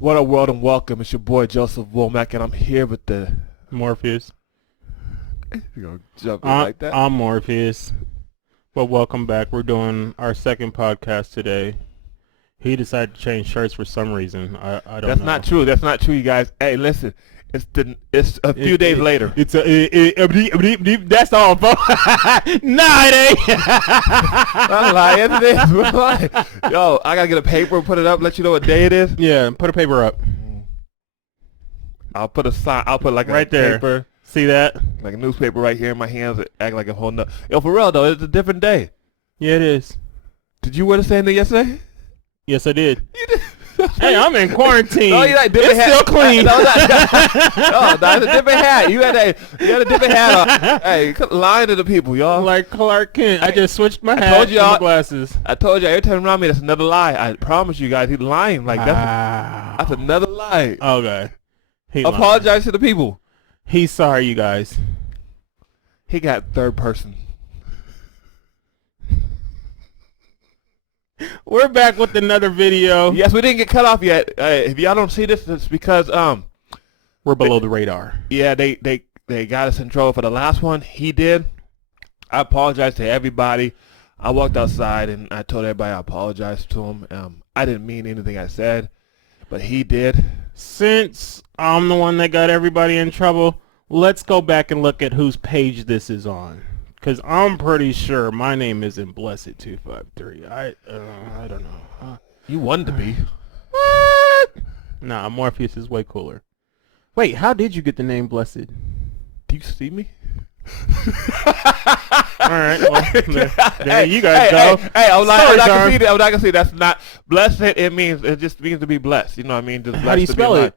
What a world and welcome. It's your boy Joseph Womack, and I'm here with the... Morpheus. You gonna jump in like that? I'm Morpheus. But welcome back. We're doing our second podcast today. He decided to change shirts for some reason. I don't know. That's not true. That's not true, you guys. Hey, listen. It's a few days later. That's all, folks. Nah, it ain't. I'm lying. It is. We're lying. Yo, I gotta get a paper, put it up, let you know what day it is. Yeah, put a paper up. I'll put a sign. I'll put like right a there. paper, see that? like a newspaper right here in my hands. Act like I'm holding up. Yo, for real though, it's a different day. Yeah, it is. Did you wear the same thing yesterday? Yes, I did. You did. Hey, I'm in quarantine. No, you like different it's hat. still clean. No, that's a different hat. You had a different hat on. Hey, quit lying to the people, y'all. Like Clark Kent. I just switched my hat told y'all, and my glasses. I told you every time around me, that's another lie. I promise you guys, he's lying. Like that's another lie. Okay. He apologize to the people. He's sorry, you guys. He got third person. We're back with another video. Yes, we didn't get cut off yet. If y'all don't see this, it's because we're below the radar. Yeah, they got us in trouble for the last one. He did. I apologize to everybody. I walked outside and I told everybody I apologized to him. I didn't mean anything I said, but he did. Since I'm the one that got everybody in trouble, let's go back and look at whose page this is on. Because I'm pretty sure my name isn't Blessit 253. I don't know. You wanted to be. What? Nah, Morpheus is way cooler. Wait, how did you get the name Blessit? Do you see me? Alright, well, there you guys go. Hey, I'm not gonna say that's not blessed. It just means to be blessed. You know what I mean? Just how do you spell it?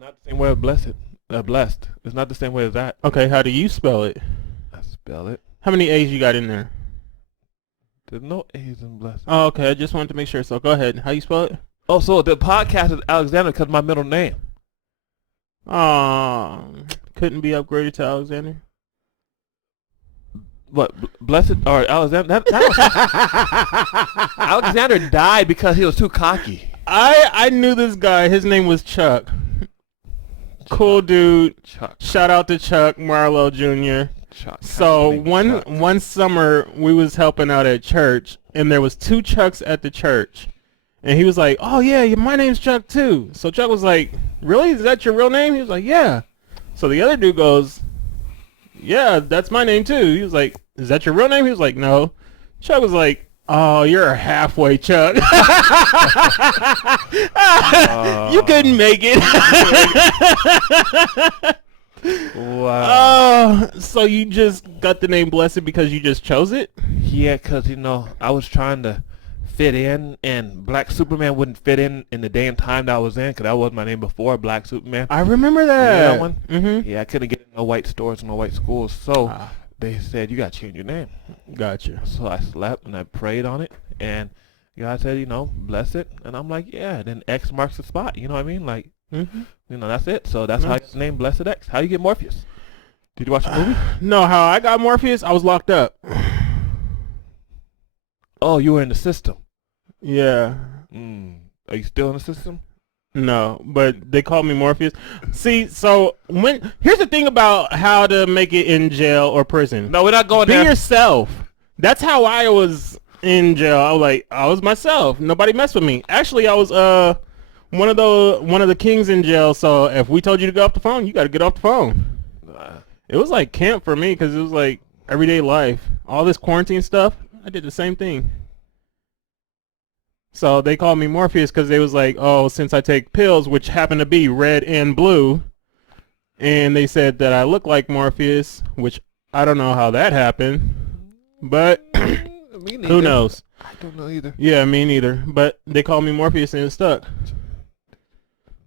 Not the same way as blessed. Blessed. It's not the same way as that. Okay, how do you spell it? I spell it. How many A's you got in there? There's no A's in blessed. Oh, okay. I just wanted to make sure. So go ahead. How you spell it? Oh, so the podcast is Alexander because my middle name. Couldn't be upgraded to Alexander. What, Blessed or Alexander? Alexander died because he was too cocky. I knew this guy. His name was Chuck. Cool dude. Chuck. Shout out to Chuck Marlowe Jr. Chuck. So one summer we was helping out at church, and there was 2 Chucks at the church, and he was like, "Oh yeah, my name's Chuck too." So Chuck was like, "Really? Is that your real name?" He was like, "Yeah." So the other dude goes, "Yeah, that's my name too." He was like, "Is that your real name?" He was like, "No." Chuck was like, "Oh, you're halfway, Chuck." You couldn't make it. Wow. So you just got the name Blessed because you just chose it? Yeah, because, I was trying to fit in, and Black Superman wouldn't fit in the day and time that I was in, because that was my name before, Black Superman. I remember that. You know that one? Mm-hmm. Yeah, I couldn't get in no white stores, no white schools, so they said, you got to change your name. Gotcha. So I slept, and I prayed on it, and God said, bless it, and I'm like, yeah, then X marks the spot, you know what I mean? Like, that's it. So that's how his name, Blessed X. How you get Morpheus? Did you watch the movie? No, how I got Morpheus, I was locked up. Oh, you were in the system. Yeah. Are you still in the system? No, but they called me Morpheus. See, so here's the thing about how to make it in jail or prison. No, we're not going there. Be yourself. That's how I was in jail. I was myself. Nobody messed with me. Actually, I was one of the kings in jail. So if we told you to get off the phone, you got to get off the phone. It was like camp for me because it was like everyday life. All this quarantine stuff, I did the same thing. So they called me Morpheus because they was like, oh, since I take pills, which happen to be red and blue, and they said that I look like Morpheus, which I don't know how that happened, but who knows? I don't know either. Yeah, me neither. But they called me Morpheus and it stuck.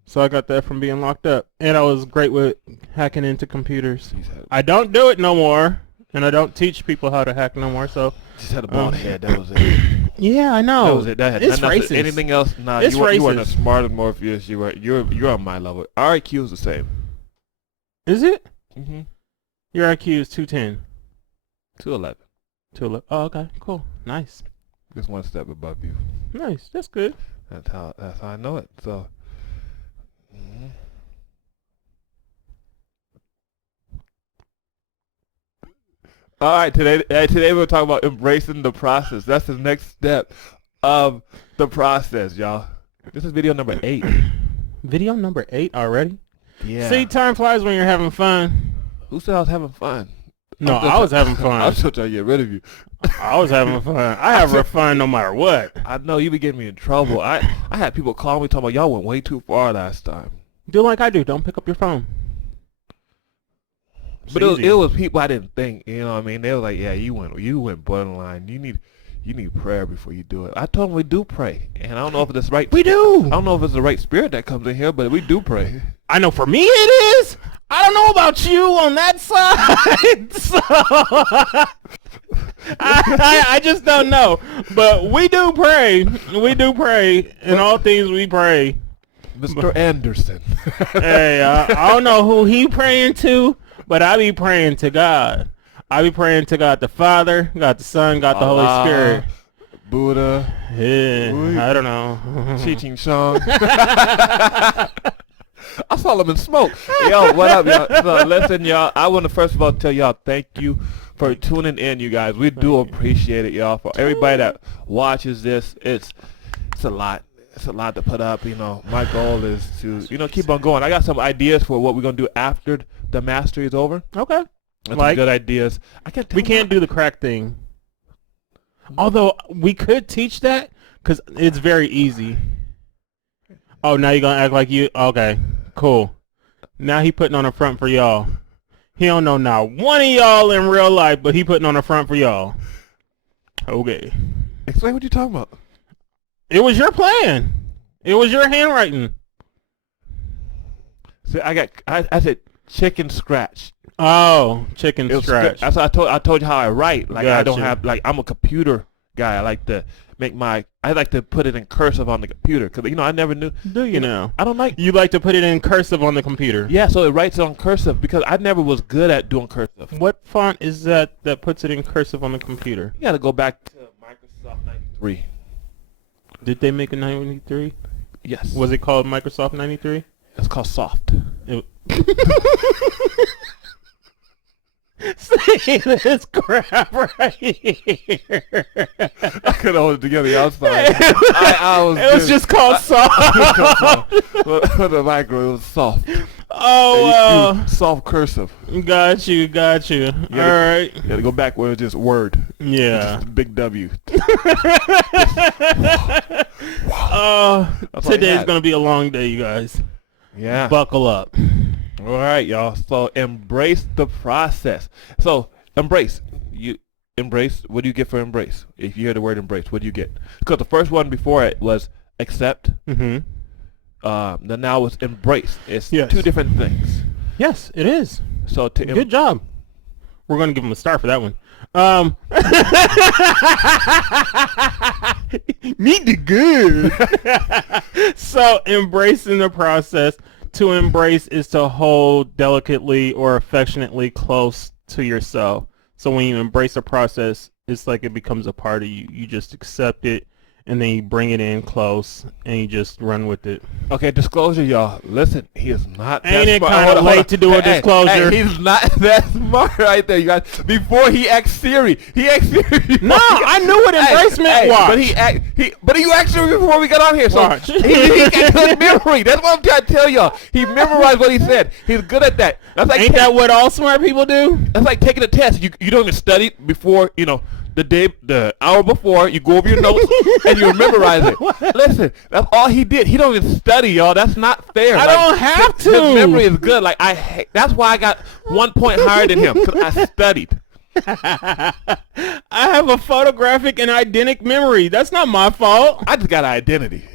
So I got that from being locked up. And I was great with hacking into computers. I don't do it no more, and I don't teach people how to hack no more, so... Just had a bald head, that was it. Yeah, I know. That was it. That had it's racist. Anything else? Nah, it's you weren't as smart as Morpheus. You're on my level. Our IQ is the same. Is it? Mm-hmm. Your IQ is 210. 211. 211. Oh, okay. Cool. Nice. Just one step above you. Nice. That's good. That's how I know it. So. Mhm. All right, today we're talking about embracing the process. That's the next step of the process, y'all. This is video number 8. Video number 8 already? Yeah. See, time flies when you're having fun. Who said I was having fun? No, I was having I'm fun. still trying to get rid of you. I was having fun. I have fun no matter what. I know you be getting me in trouble. I had people call me talking about y'all went way too far last time. Do like I do. Don't pick up your phone. But it was people I didn't think. You know what I mean? They were like, yeah, you went borderline. You need prayer before you do it. I told them we do pray, and I don't know if it's right. We do. I don't know if it's the right spirit that comes in here, but we do pray. I know for me it is. I don't know about you on that side. So I just don't know. But we do pray. We do pray. In all things we pray. Mr. Anderson. Hey, I don't know who he praying to, but I be praying to God. I be praying to God the Father, God the Son, God the Holy Spirit. Buddha. Yeah, I don't know. Cheeching Chong. I saw them in smoke. Yo, what up, y'all? So listen, y'all, I want to first of all tell y'all thank you for tuning in, you guys. We do appreciate it, y'all. For everybody that watches this, it's a lot. It's a lot to put up. You know, my goal is to, keep on going. I got some ideas for what we're going to do after the mastery is over. Okay. That's some good ideas. We can't do the crack thing. Although we could teach that because it's very easy. Oh, now you're going to act like you. Okay, cool. Now he putting on a front for y'all. He don't know now one of y'all in real life, but he putting on a front for y'all. Okay. Explain what you're talking about. It was your plan. It was your handwriting. See, I said chicken scratch. Oh, chicken scratch. That's what I told you how I write. Like Gotcha. I don't have I'm a computer guy. I like to put it in cursive on the computer because I never knew. Do you know? I don't like. You like to put it in cursive on the computer. Yeah, so it writes it on cursive because I never was good at doing cursive. What font is that puts it in cursive on the computer? You got to go back to Microsoft 93. Did they make a 93? Yes. Was it called Microsoft 93? It's called Soft. See this crap right here. I could hold it together. I was fine. It was just called Soft. For the micro, it was Soft. Oh, soft cursive. Got you. All right. You gotta go back where it's just Word. Yeah. Just big W. Today's gonna be a long day, you guys. Yeah. Buckle up. All right, y'all. So embrace the process. So embrace. What do you get for embrace? If you hear the word embrace, what do you get? Because the first one before it was accept. Mm-hmm. Then now it's embrace. It's Yes. two different things. Yes, it is. So Good job. We're gonna give him a star for that one. Need the good. So embracing the process. To embrace is to hold delicately or affectionately close to yourself. So when you embrace a process, it's like it becomes a part of you. You just accept it, and then you bring it in close, and you just run with it. Okay, disclosure, y'all. Listen, he is not that Ain't it smart. kind of late to do a disclosure? Hey, he's not that smart right there, you guys. Before he asked Siri. No, I knew what embrace meant. Watch. But you asked Siri before we got on here. So Watch. he got good memory. That's what I'm trying to tell y'all. He memorized what he said. He's good at that. That's like Ain't that what all smart people do? That's like taking a test. You don't even study before, the hour before, you go over your notes and you memorize it. Listen, that's all he did. He don't even study, y'all. That's not fair. I don't have to. His memory is good. Like that's why I got 1 point higher than him, because I studied. I have a photographic and eidetic memory. That's not my fault. I just got an identity.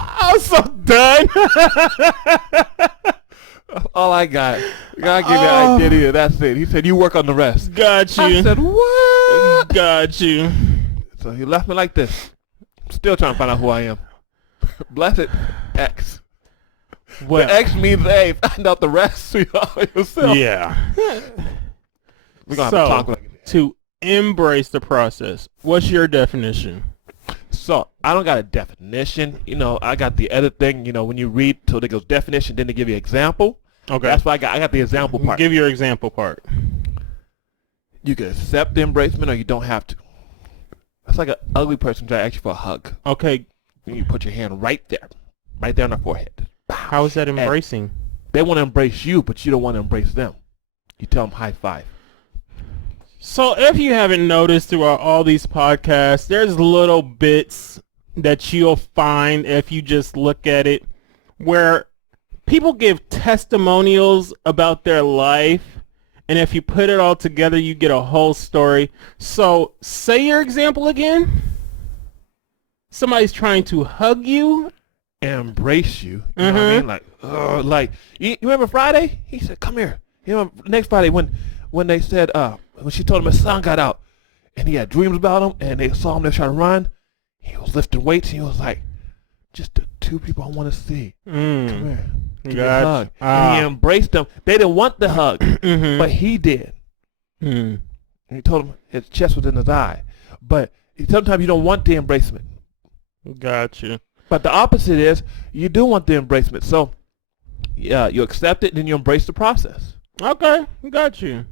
I'm so done. All I got. Gotta give me an identity, and that's it. He said, you work on the rest. Got you. I said, what? Got you. So he left me like this. Still trying to find out who I am. Blessit X. Well, the X means A. Find out the rest yourself. yeah. We're going to have to talk like to embrace the process. What's your definition? So I don't got a definition. I got the other thing. When you read, so they goes definition, then they give you example. Okay. That's why I got the example part. Give your example part. You can accept the embracement or you don't have to. That's like an ugly person trying to ask you for a hug. Okay. You put your hand right there on their forehead. How is that embracing? They want to embrace you, but you don't want to embrace them. You tell them high five. So if you haven't noticed throughout all these podcasts, there's little bits that you'll find if you just look at it where people give testimonials about their life, and if you put it all together, you get a whole story. So say your example again. Somebody's trying to hug you. Embrace you. You know what I mean? Like, you remember Friday? He said, come here. Next Friday when they said, when she told him his son got out and he had dreams about him and they saw him there trying to run, he was lifting weights and he was like, just the two people I want to see. Come here. Give me a hug. And he embraced them. They didn't want the hug, but he did. And he told him his chest was in his eye. But sometimes you don't want the embracement. Gotcha. But the opposite is you do want the embracement. So yeah, you accept it and then you embrace the process. Okay, got you.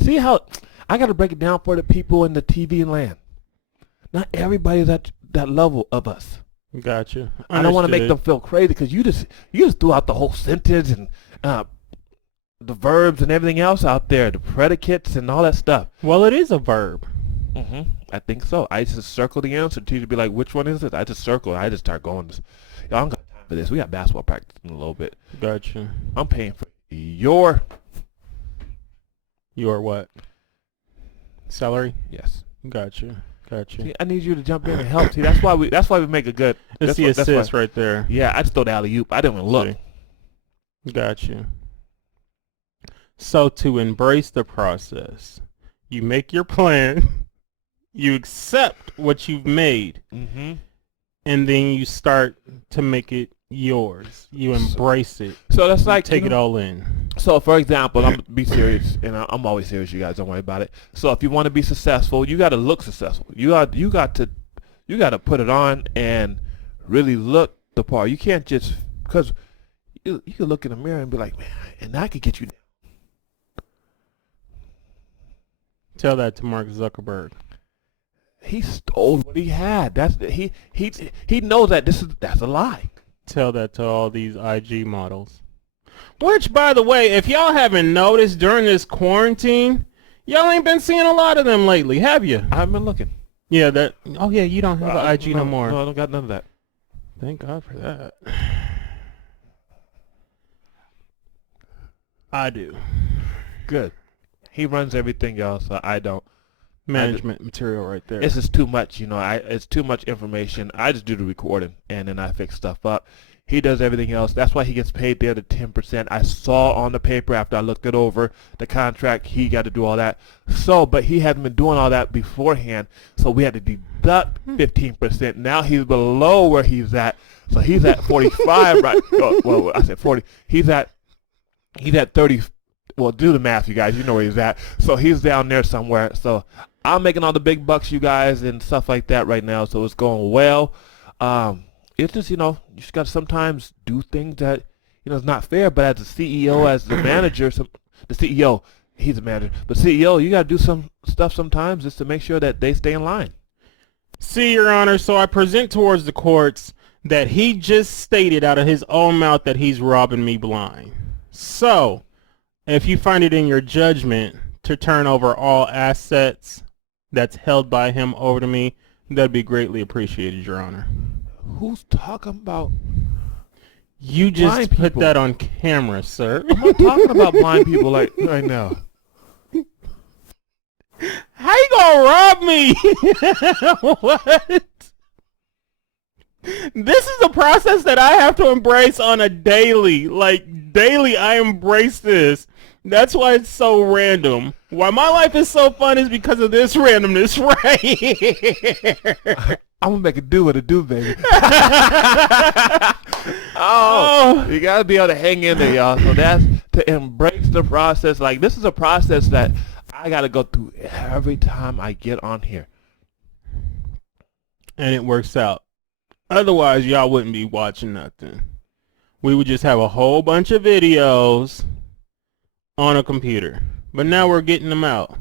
See how I got to break it down for the people in the TV land. Not everybody's at that level of us. Gotcha. I don't want to make them feel crazy because you just threw out the whole sentence and the verbs and everything else out there, the predicates and all that stuff. Well, it is a verb. I think so. I just circle the answer. Teacher be like, which one is it? I just circle. I just start going. Y'all, I don't got time for this. We got basketball practice in a little bit. Gotcha. I'm paying for your what? Salary? Yes. Gotcha. See, I need you to jump in and help. See, that's why we make a good. It's the assist right there. Yeah, I just throw the alley-oop. I didn't even look. Gotcha. So to embrace the process, you make your plan, you accept what you've made, and then you start to make it yours. You embrace it. So that's like take it all in. So for example, I'm gonna be serious, and I'm always serious. You guys don't worry about it. So if you want to be successful, you got to look successful. You got to put it on and really look the part. You can't just because you can look in the mirror and be like, man, and I could get you. Tell that to Mark Zuckerberg. He stole what he had. He knows that that's a lie. Tell that to all these IG models. Which, by the way, if y'all haven't noticed during this quarantine, y'all ain't been seeing a lot of them lately, have you? I haven't been looking. Yeah, oh yeah, you don't have an IG no more. No, I don't got none of that. Thank God for that. I do. Good. He runs everything, y'all, so I don't. Management material right there. This is too much, it's too much information. I just do the recording, and then I fix stuff up. He does everything else. That's why he gets paid the other 10%. I saw on the paper after I looked it over, the contract, he got to do all that. So, but he hadn't been doing all that beforehand, so we had to deduct 15%. Now he's below where he's at. So he's at 45, right? Oh, well, I said 40. He's at 30. Well, do the math, you guys. You know where he's at. So he's down there somewhere. So I'm making all the big bucks, you guys, and stuff like that right now. So it's going well. It's just, you just got to sometimes do things that, it's not fair. But as a CEO, as the manager, the CEO, he's a manager. But CEO, you got to do some stuff sometimes just to make sure that they stay in line. See, Your Honor, so I present towards the courts that he just stated out of his own mouth that he's robbing me blind. So if you find it in your judgment to turn over all assets that's held by him over to me, that'd be greatly appreciated, Your Honor. Who's talking about? You just put that on camera, sir. I'm not talking about blind people like right now. How you gonna rob me? What? This is a process that I have to embrace on a daily. Like, daily I embrace this. That's why it's so random. Why my life is so fun is because of this randomness right here. I'm gonna make it do what it do, baby. You gotta be able to hang in there, y'all. So that's to embrace the process. Like, this is a process that I got to go through every time I get on here. And it works out. Otherwise, y'all wouldn't be watching nothing. We would just have a whole bunch of videos on a computer. But now we're getting them out.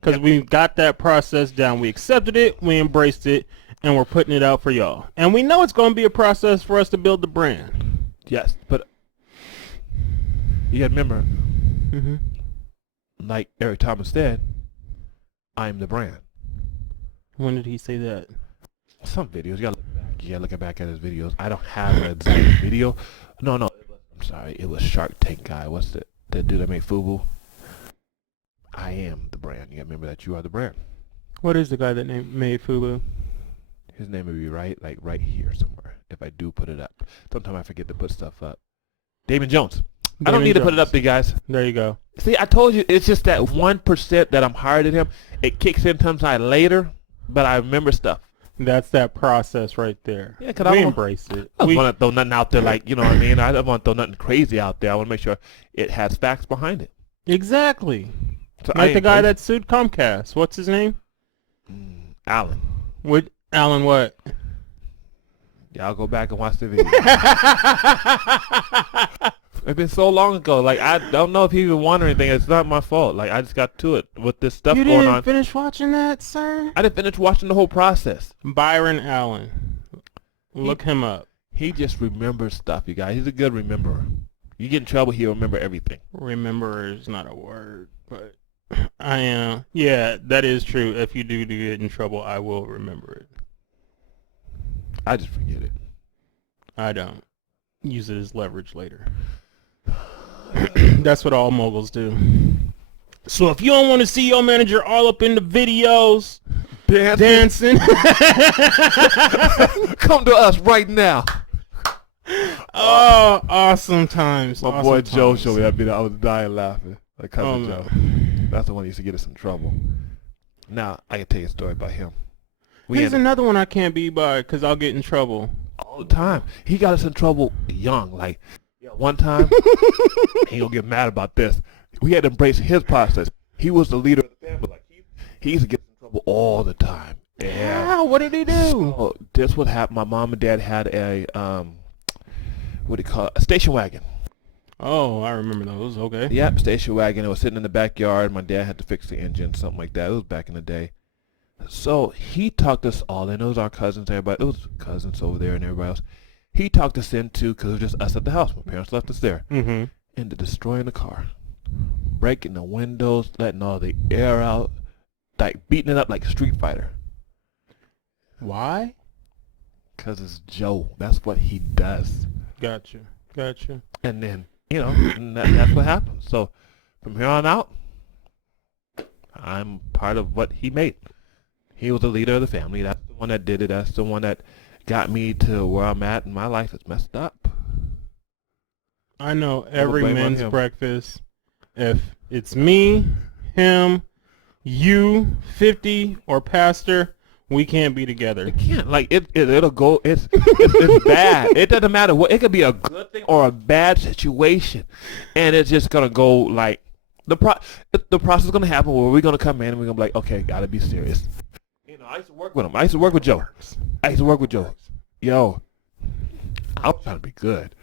Because we got that process down. We accepted it, we embraced it, and we're putting it out for y'all. And we know it's going to be a process for us to build the brand. Yes, but you got to remember, like Eric Thomas said, I'm the brand. When did he say that? Some videos. You got to look back. You got to look back at his videos. I don't have an exact video. No. I'm sorry. It was Shark Tank guy. What's the dude that made FUBU? I am the brand. You got to remember that you are the brand. What is the guy that made FUBU? His name would be right here somewhere. If I do put it up. Sometimes I forget to put stuff up. Damon Jones. I don't need to put it up there, guys. There you go. See, I told you, it's just that 1% that I'm higher than him. It kicks in sometime later, but I remember stuff. That's that process right there. Yeah, because we embrace it. I don't want to throw nothing out there like, you know what I mean? I don't want to throw nothing crazy out there. I want to make sure it has facts behind it. Exactly. So like the guy that sued Comcast. What's his name? Alan. Alan what? Y'all go back and watch the video. It's been so long ago. Like, I don't know if he even won or anything. It's not my fault. Like, I just got to it with this stuff going on. You didn't finish watching that, sir? I didn't finish watching the whole process. Byron Allen. Look him up. He just remembers stuff, you guys. He's a good rememberer. You get in trouble, he'll remember everything. Remember is not a word, but I am. Yeah, that is true. If you do get in trouble, I will remember it. I just forget it. I don't. Use it as leverage later. That's what all moguls do. So if you don't want to see your manager all up in the videos dancing. Come to us right now. Oh, awesome times. My boy Joe showed me that video. I was dying laughing. Like cousin Joe. That's the one that used to get us in trouble. Now, I can tell you a story about him. Here's another one I can't be by because I'll get in trouble. All the time. He got us in trouble young. Like, one time, he gonna get mad about this. We had to embrace his process. He was the leader of the family. Like, he used to get in trouble all the time. Yeah. What did he do? So, this what happened. My mom and dad had a, what do you call it? A station wagon. Oh, I remember those. Okay. Yep, station wagon. It was sitting in the backyard. My dad had to fix the engine, something like that. It was back in the day. So he talked us all in. It was our cousins, everybody. It was cousins over there and everybody else. He talked us into, because it was just us at the house. My parents left us there. Into destroying the car. Breaking the windows, letting all the air out. Like beating it up like a Street Fighter. Why? Because it's Joe. That's what he does. Gotcha. And then, and that's what happened. So from here on out, I'm part of what he made. He was the leader of the family. That's the one that did it. That's the one that got me to where I'm at, and my life is messed up. I know every men's breakfast. If it's me, him, you, 50, or Pastor, we can't be together. It can't. Like, it'll go. It's bad. It doesn't matter what. It could be a good thing or a bad situation, and it's just gonna go like the process is gonna happen where we're gonna come in and we're gonna be like, okay, gotta be serious. I used to work with him. I used to work with Joe. Yo, I was trying to be good,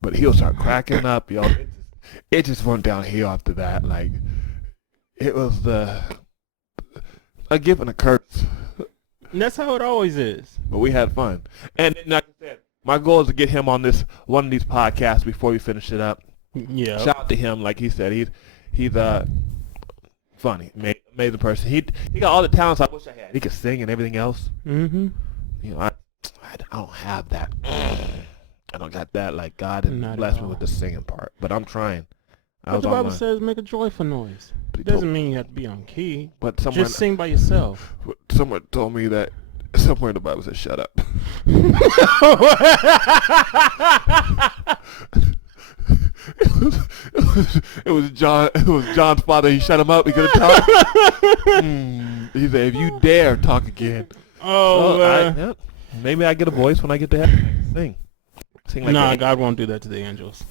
but he'll start cracking up. Yo, it just went downhill after that. Like, it was a gift and a curse. And that's how it always is. But we had fun. And like I said, my goal is to get him on one of these podcasts before we finish it up. Yeah. Shout out to him. Like he said, he's funny, amazing person. He got all the talents I wish I had. He could sing and everything else. I don't have that. I don't got that. Like, God didn't bless me with the singing part, but I'm trying. But the Bible says make a joyful noise. It doesn't mean you have to be on key. But just sing by yourself. Someone told me that somewhere in the Bible says shut up. It was John's father. He shut him up. He couldn't talk. He said, "If you dare talk again." Maybe I get a voice when I get to heaven. Sing like nah, God won't do that to the angels.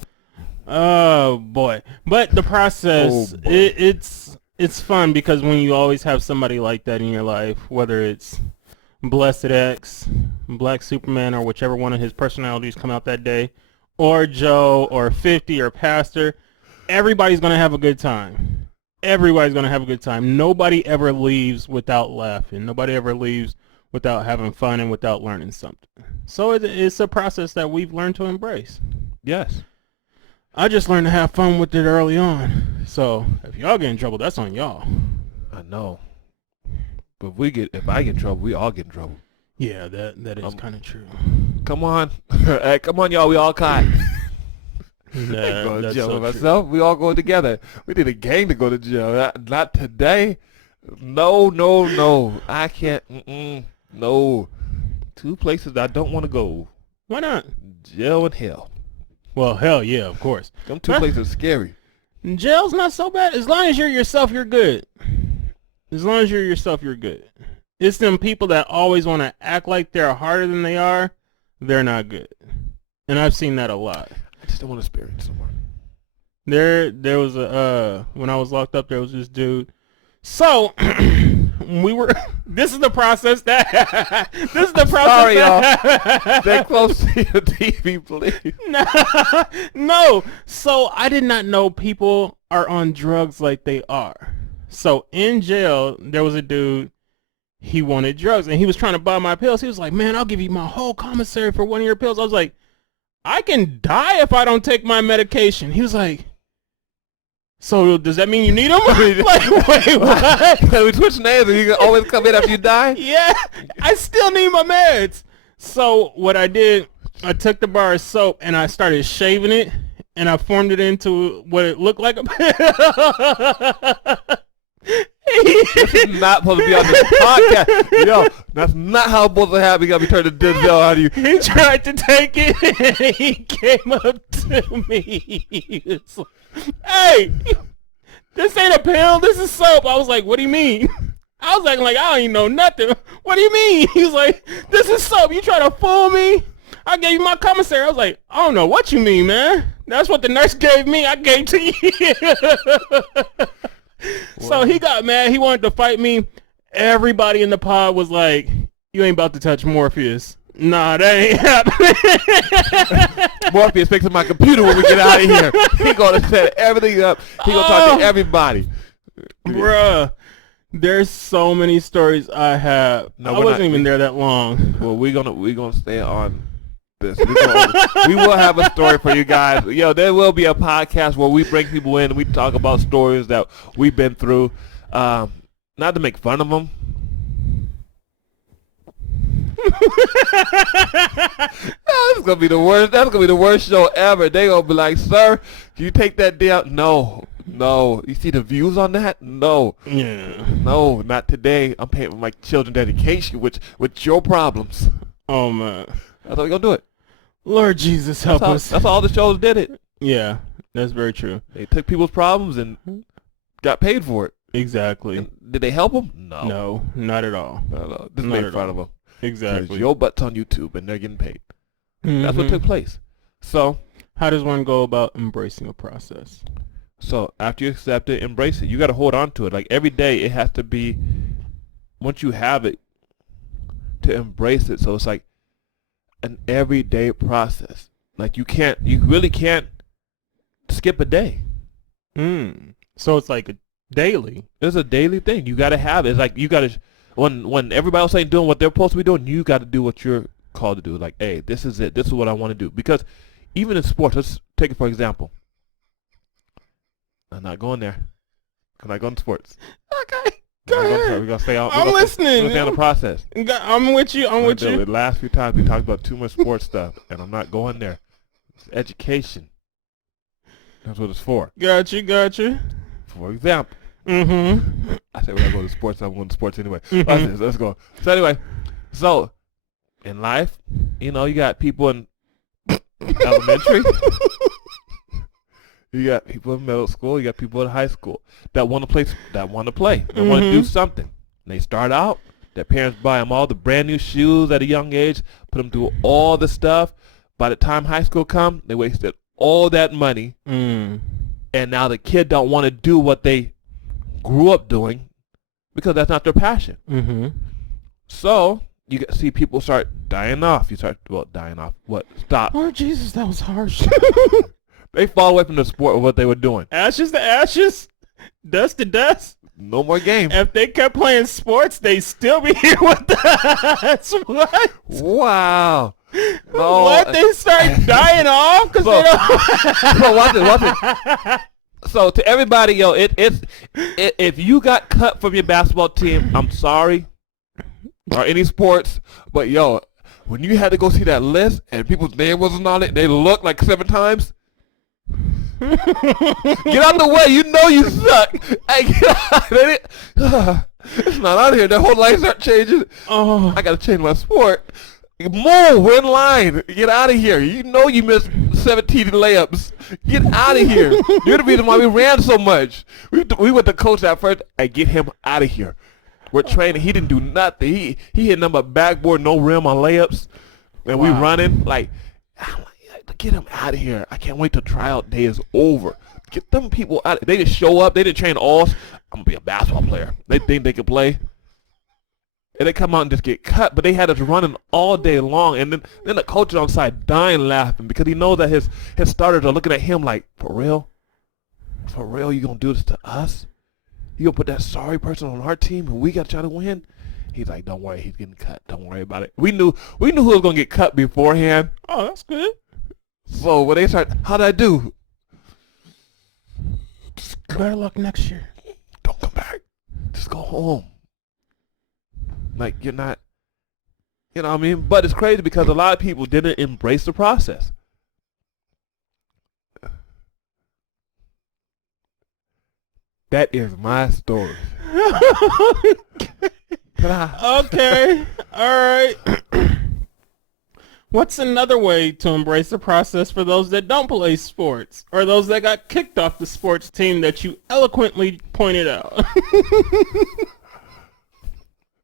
Oh boy! But the process, it's it's fun because when you always have somebody like that in your life, whether it's Blessit X, Black Superman, or whichever one of his personalities come out that day, or Joe, or 50, or Pastor, everybody's going to have a good time. Everybody's going to have a good time. Nobody ever leaves without laughing. Nobody ever leaves without having fun and without learning something. So it's a process that we've learned to embrace. Yes. I just learned to have fun with it early on. So if y'all get in trouble, that's on y'all. I know. But if I get in trouble, we all get in trouble. Yeah, that is kind of true. Come on. Hey, come on, y'all. We all caught. Nah, Going to that's jail so with true. myself. We all going together. We need a gang to go to jail. Not today. No. I can't. No. 2 places I don't want to go. Why not? Jail and hell. Well, hell yeah, of course. Them 2 places are scary. Jail's not so bad. As long as you're yourself, you're good. As long as you're yourself, you're good. It's them people that always want to act like they're harder than they are. They're not good. And I've seen that a lot. I just don't want to experience someone. There was when I was locked up, there was this dude. So this is the process that this is the process. Sorry, that, y'all. Stay close to your TV, please. No. So I did not know people are on drugs like they are. So in jail, there was a dude. He wanted drugs, and he was trying to buy my pills. He was like, "Man, I'll give you my whole commissary for one of your pills." I was like, "I can die if I don't take my medication." He was like, "So does that mean you need them?" Like, wait, what? We switch names and you can always come in after you die? Yeah, I still need my meds. So what I did, I took the bar of soap and I started shaving it, and I formed it into what it looked like a pill. This is not supposed to be on this podcast. Yo, that's not how it's supposed to happen. You gotta be turning Denzel out of you. He tried to take it, and he came up to me. He was like, "Hey, this ain't a pill. This is soap." I was like, "What do you mean?" I was acting like I don't even know nothing. "What do you mean?" He was like, "This is soap. You try to fool me? I gave you my commissary." I was like, "I don't know what you mean, man. That's what the nurse gave me. I gave to you." So he got mad. He wanted to fight me. Everybody in the pod was like, "You ain't about to touch Morpheus." Nah, that ain't happening. Morpheus fixing my computer when we get out of here. He gonna set everything up. He gonna talk to everybody. Bruh, there's so many stories I have. No, I wasn't even there that long. Well, we're gonna stay on this. We will have a story for you guys. Yo, there will be a podcast where we bring people in and we talk about stories that we've been through. Not to make fun of them. This is gonna be the worst. That's gonna be the worst show ever. They gonna be like, "Sir, can you take that down?" No. You see the views on that? No. Yeah. No, not today. I'm paying for my children's education, with your problems. Oh man. That's how we gonna do it. Lord Jesus, help us. That's how all the shows did it. Yeah, that's very true. They took people's problems and got paid for it. Exactly. And did they help them? No. No, not at all. No. Just Not made at fun all. of them. Exactly. Your butt's on YouTube and they're getting paid. That's what Mhm. took place. So How does one go about embracing a process? after you accept it, embrace it. You got to hold on to it. Like every day, it has to be, once you have it, to embrace it. So it's like an everyday process. Like you really can't skip a day. So it's like a daily. It's a daily thing. You got to have it. It's like you got to, when everybody else ain't doing what they're supposed to be doing, you got to do what you're called to do. Like, hey, this is it. This is what I want to do. Because even in sports, let's take it for example. I'm not going there. I'm not going to sports. Okay, go ahead. We're going to stay on. I'm listening. We're going to stay on the process. I'm with you. I'm with you. The last few times we talked about too much sports stuff, and I'm not going there. It's education. That's what it's for. Got you. For example. Mm-hmm. I said we're not going to sports. I'm going to sports anyway. Let's go. So anyway, in life, you got people in elementary. You got people in middle school. You got people in high school that want to play. They want to do something. And they start out. Their parents buy them all the brand new shoes at a young age. Put them through all the stuff. By the time high school come, they wasted all that money. And now the kid don't want to do what they grew up doing because that's not their passion. Mm-hmm. So you see people start dying off. Dying off. What? Stop. Oh, Jesus, that was harsh. They fall away from the sport of what they were doing. Ashes to ashes, dust to dust. No more games. If they kept playing sports, they'd still be here with us. What? Wow. No. What? They start dying off because they don't. So watch it. So to everybody, yo, if you got cut from your basketball team, I'm sorry, or any sports, but yo, when you had to go see that list and people's name wasn't on it, they looked like 7 times. Get out the way, you know you suck. Hey, get out of it. It's not out here. Their whole life start changing. Oh, I gotta change my sport. Move, we're in line. Get out of here. You know you missed 17 layups. Get out of here. You're the reason why we ran so much. We went to coach at first. Hey, get him out of here. We're training. He didn't do nothing. He hit nothing but backboard, no rim on layups. And we running. Like, I'm like, get him out of here. I can't wait till tryout day is over. Get them people out. They just show up. They didn't train all. I'm going to be a basketball player. They think they can play. And they come out and just get cut, but they had us running all day long. And then the coach is on side dying laughing because he knows that his starters are looking at him like, for real? For real, you going to do this to us? You going to put that sorry person on our team and we got to try to win? He's like, don't worry, he's getting cut. Don't worry about it. We knew who was going to get cut beforehand. oh, that's good. So when they start, how'd I do? Better luck next year. Don't come back. Just go home. Like, you're not, you know what I mean? But it's crazy because a lot of people didn't embrace the process. That is my story. Okay. All right. What's another way to embrace the process for those that don't play sports or those that got kicked off the sports team that you eloquently pointed out?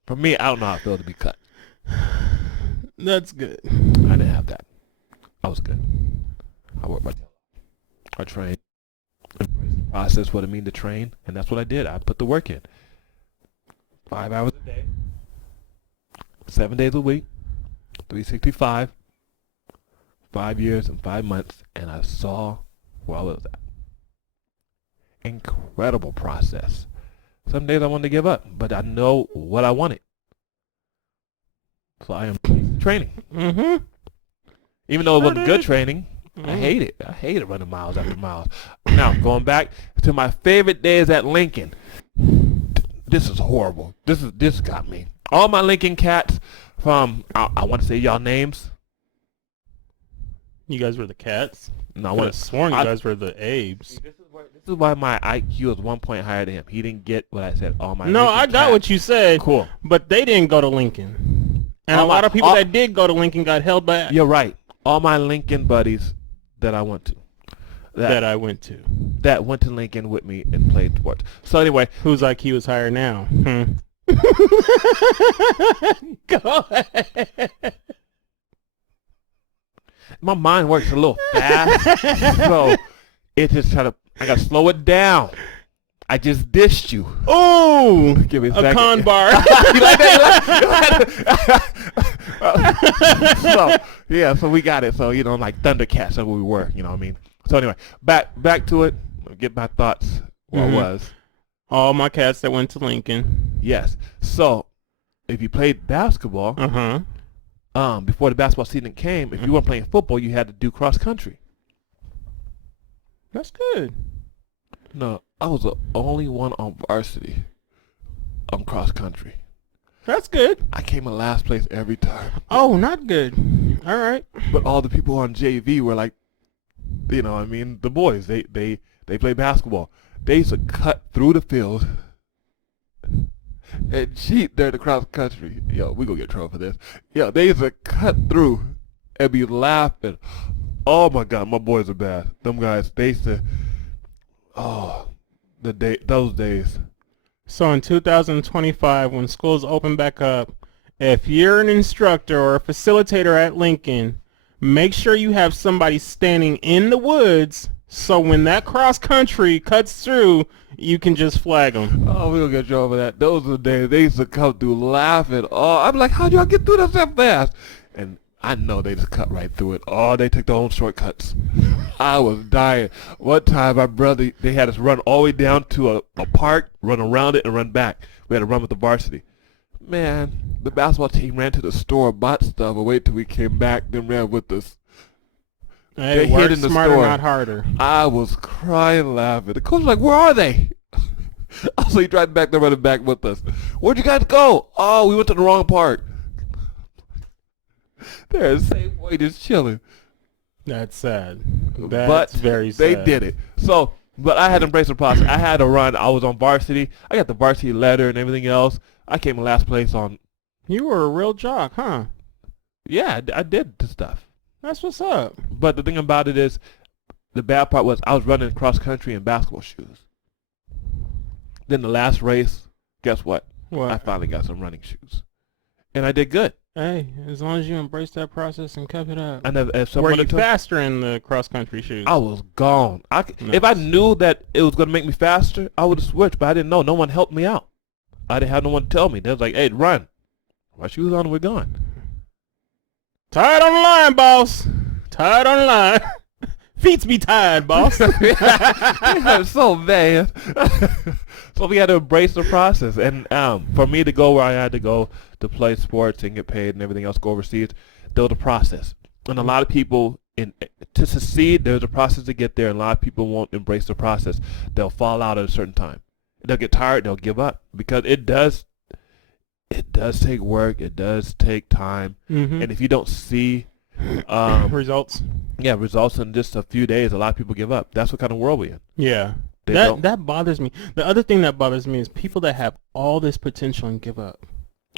For me, I don't know how it feels to be cut. That's good. I didn't have that. I was good. I worked my tail off. I trained. Embraced the process, what it mean to train, and that's what I did. I put the work in. 5 hours a day. 7 days a week. 365. 5 years and 5 months, and I saw where I was at. Incredible process. Some days I wanted to give up, but I know what I wanted. So I am training. Mm-hmm. Even though it wasn't good training, I hate it. I hated running miles after miles. Now, going back to my favorite days at Lincoln. This is horrible. This got me. All my Lincoln cats from, I want to say y'all names. You guys were the Cats? No, I I would want have sworn you guys were the Abes. This is why my IQ is 1 point higher than him. He didn't get what I said. All my No, Lincoln I got cats. what you said. Cool. But they didn't go to Lincoln. And All a lot my- of people all- that did go to Lincoln got held back. You're right. All my Lincoln buddies that I went to. That I went to. That went to Lincoln with me and played sports. So anyway, Whose IQ is higher now? Go ahead. my mind works a little fast, so it just I gotta slow it down. I just dished you. Ooh, Give me a a second. con bar. You like that? So yeah, so we got it. So like Thundercats, that's what we were. You know what I mean? So anyway, back to it. Get my thoughts where I was. All my cats that went to Lincoln. Yes. So if you played basketball, before the basketball season came, if you weren't playing football, you had to do cross country. That's good. No, I was the only one on varsity on cross country. That's good. I came in last place every time. Oh, not good. All right. But all the people on JV were like, the boys, they play basketball. They used to cut through the field and cheat during the cross country. Yo, we gonna get in trouble for this. Yo, they used to cut through and be laughing. Oh my God, my boys are bad. Them guys, they used to, those days. So in 2025, when schools open back up, if you're an instructor or a facilitator at Lincoln, make sure you have somebody standing in the woods So when that cross country cuts through, you can just flag them. Oh, we'll get you over that. Those are the days they used to come through laughing. Oh, I'm like, how'd y'all get through this that fast? And I know they just cut right through it. Oh, they took their own shortcuts. I was dying. One time, my brother, they had us run all the way down to a park, run around it, and run back. We had to run with the varsity. Man, the basketball team ran to the store, bought stuff, and waited till we came back, then ran with us. Hey, They work hid in the smarter, store. not harder. I was crying laughing. The coach was like, where are they? So he tried back there running back with us. Where'd you guys go? Oh, we went to the wrong park. They're the same way just chilling. That's sad. But That's very sad. they did it. So, but I had to embrace the process. I had to run. I was on varsity. I got the varsity letter and everything else. I came in last place on, You were a real jock, huh? yeah, I did the stuff. That's what's up. But the thing about it is, the bad part was I was running cross country in basketball shoes. Then the last race, guess what? What? I finally got some running shoes. And I did good. Hey, as long as you embrace that process and kept it up. And if Were someone you had told- faster in the cross country shoes? I was gone. If I knew that it was going to make me faster, I would have switched, but I didn't know. No one helped me out. I didn't have no one to tell me. They was like, hey, run. My shoes on and we're gone. Tied on the line, boss. Tied on the line. Feet be tied, boss. I'm so bad. So we had to embrace the process. And for me to go where I had to go to play sports and get paid and everything else, go overseas, there was a process. And a lot of people, to succeed, there's a process to get there. And a lot of people won't embrace the process. They'll fall out at a certain time. They'll get tired. They'll give up. Because it does take work. It does take time. Mm-hmm. And if you don't see Results. results in just a few days, a lot of people give up. That's what kind of world we're in. Yeah. They don't. That bothers me. The other thing that bothers me is people that have all this potential and give up.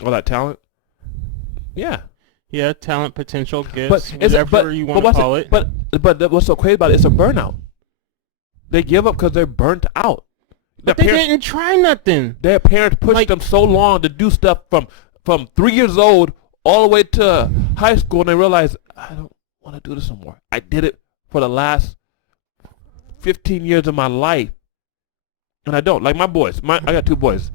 All that talent. Yeah. Yeah, talent, potential, gifts, But whatever you want to call it. But what's so crazy about it? It's a burnout. They give up because they're burnt out. But they didn't try nothing. Their parents pushed them so long to do stuff from 3 years old all the way to high school, and they realize, I don't want to do this no more. I did it for the last 15 years of my life, and I don't. Like my boys, I got two boys.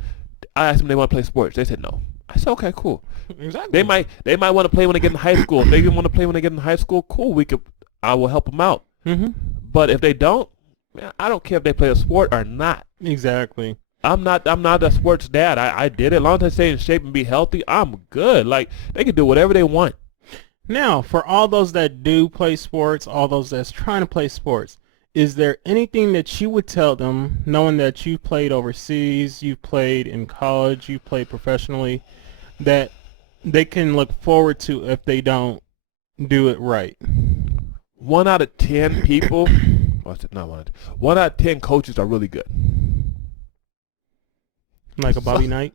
I asked them if they want to play sports. They said no. I said, okay, cool. Exactly. They might want to play when they get in high school. If they didn't want to play when they get in high school, cool. I will help them out. Mm-hmm. But if they don't, man, I don't care if they play a sport or not. Exactly. I'm not a sports dad. I did it. As long as they stay in shape and be healthy, I'm good. Like, they can do whatever they want. Now, for all those that do play sports, all those that's trying to play sports, is there anything that you would tell them, knowing that you played overseas, you played in college, you played professionally, that they can look forward to if they don't do it right? 1 out of 10 people, not 1 out of 10 coaches are really good. Like a Bobby Knight?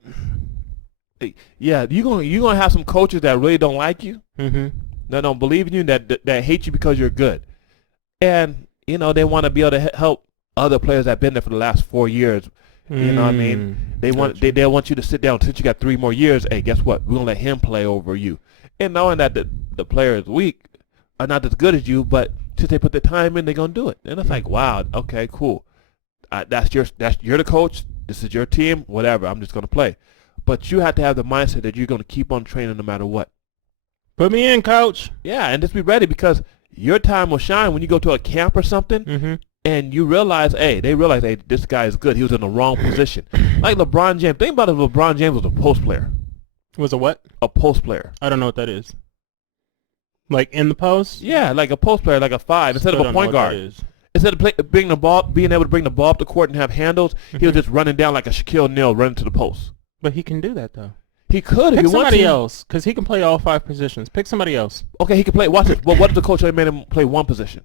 Yeah, you're gonna have some coaches that really don't like you, Mm-hmm. that don't believe in you, that hate you because you're good, and they want to be able to help other players that have been there for the last 4 years. You know what I mean? They want they want you to sit down since you got 3 more years. Hey, guess what? We're gonna let him play over you, and knowing that the player is weak, are not as good as you, but since they put the time in, they're gonna do it. And it's like, wow, okay, cool. You're the coach. This is your team. Whatever. I'm just gonna play. But you have to have the mindset that you're gonna keep on training no matter what. Put me in, coach. Yeah, and just be ready, because your time will shine when you go to a camp or something, Mm-hmm. and you realize, hey, this guy is good. He was in the wrong position. Like LeBron James. Think about it. LeBron James was a post player. Was a what? A post player. I don't know what that is. Like in the post? Yeah, like a post player, like a 5 instead Still of a don't know point what that guard. is. Instead of being able to bring the ball up the court and have handles, he was just running down like a Shaquille O'Neal running to the post. But he can do that, though. He could if Pick he wanted somebody to. else, because he can play all 5 positions. Pick somebody else. Okay, he can play. Watch it. Well, what if the coach only made him play one position?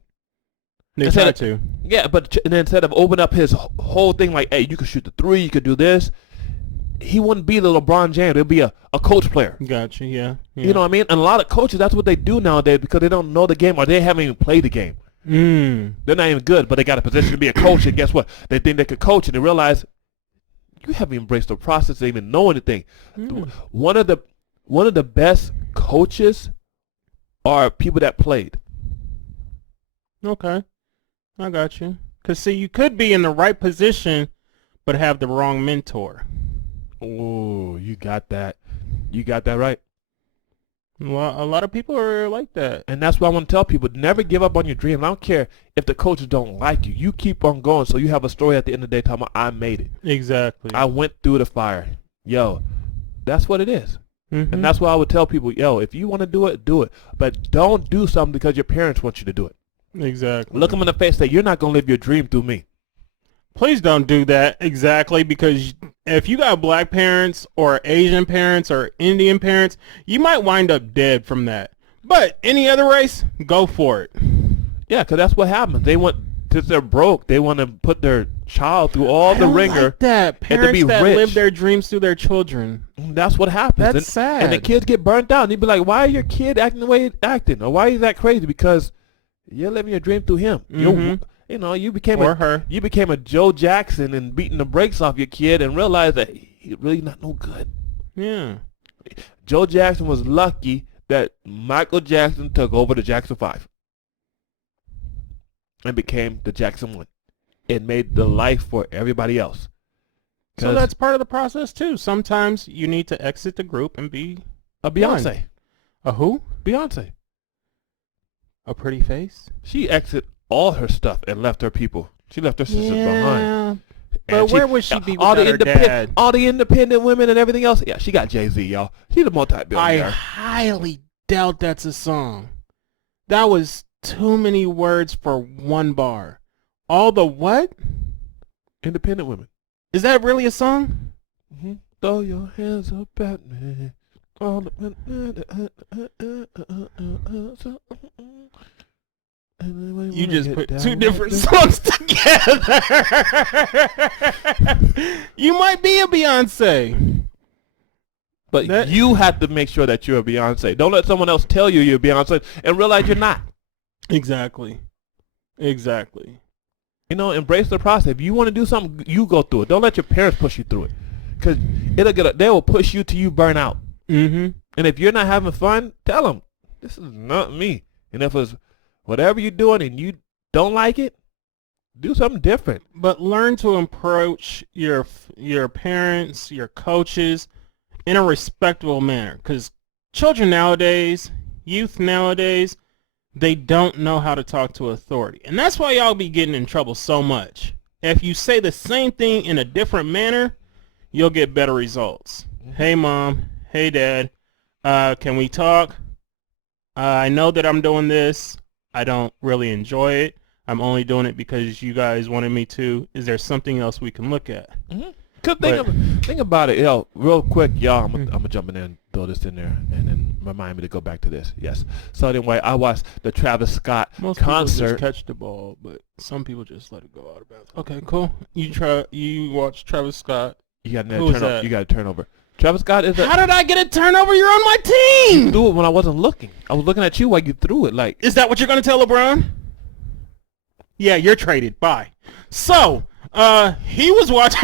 They Instead try of- to. Yeah, but and then instead of opening up his whole thing like, hey, you could shoot the 3, you could do this, he wouldn't be the LeBron James. He'll be a coach player. Gotcha, yeah. You know what I mean? And a lot of coaches, that's what they do nowadays, because they don't know the game, or they haven't even played the game. They're not even good, but they got a position to be a coach, and guess what? They think they could coach, and they realize you haven't embraced the process to even know anything. One of the best coaches are people that played. Okay. I got you. Because, see, you could be in the right position, but have the wrong mentor. Oh, you got that. You got that right. A lot of people are like that. And that's why I want to tell people, never give up on your dream. I don't care if the coaches don't like you. You keep on going so you have a story at the end of the day talking about, I made it. Exactly. I went through the fire. Yo, that's what it is. Mm-hmm. And that's why I would tell people, yo, if you want to do it, do it. But don't do something because your parents want you to do it. Exactly. Look them in the face and say, you're not going to live your dream through me. Please don't do that. Exactly, because if you got black parents or Asian parents or Indian parents, you might wind up dead from that. But any other race, go for it. Yeah, because that's what happens. They want, since they're broke, they want to put their child through all the ringer. Like that. Parents be that rich. live their dreams through their children. That's what happens. That's sad. And the kids get burnt out. And you'd be like, why are your kid acting the way he's acting? Or why is that crazy? Because you're living your dream through him. Mm-hmm. You became her. You became a Joe Jackson and beating the brakes off your kid and realized that he's really not no good. Yeah. Joe Jackson was lucky that Michael Jackson took over the Jackson 5 and became the Jackson 1. It made the life for everybody else. So that's part of the process too. Sometimes you need to exit the group and be a Beyonce. one. A who? Beyonce. A pretty face? She exited all her stuff and left her people. She left her sisters behind. But where would she be all without her dad? All the independent women and everything else. Yeah, she got Jay-Z, y'all. She's a multi-billionaire. I highly doubt that's a song. That was too many words for one bar. All the what? Independent women. Is that really a song? Mm-hmm. Throw your hands up at me. You just put two different songs together. You might be a Beyonce. But you have to make sure that you're a Beyonce. Don't let someone else tell you you're a Beyonce and realize you're not. Exactly. Exactly. Embrace the process. If you want to do something, you go through it. Don't let your parents push you through it. Because they will push you till you burn out. Mm-hmm. And if you're not having fun, tell them, this is not me. And if it's whatever you're doing and you don't like it, do something different. But learn to approach your parents, your coaches, in a respectable manner. Because children nowadays, youth nowadays, they don't know how to talk to authority. And that's why y'all be getting in trouble so much. If you say the same thing in a different manner, you'll get better results. Mm-hmm. Hey, Mom. Hey, Dad. Can we talk? I know that I'm doing this. I don't really enjoy it. I'm only doing it because you guys wanted me to. Is there something else we can look at? Mm-hmm. Cause think about it, real quick, y'all. I'm gonna jump in there and throw this in there, and then remind me to go back to this. Yes. So anyway, I watched the Travis Scott Most concert. People just catch the ball, but some people just let it go out of bounds. Okay, cool. You watch Travis Scott. You got a turnover. Travis Scott is. How did I get a turnover? You're on my team. You threw it when I wasn't looking. I was looking at you while you threw it. Like, is that what you're gonna tell LeBron? Yeah, you're traded. Bye. So. He was watching.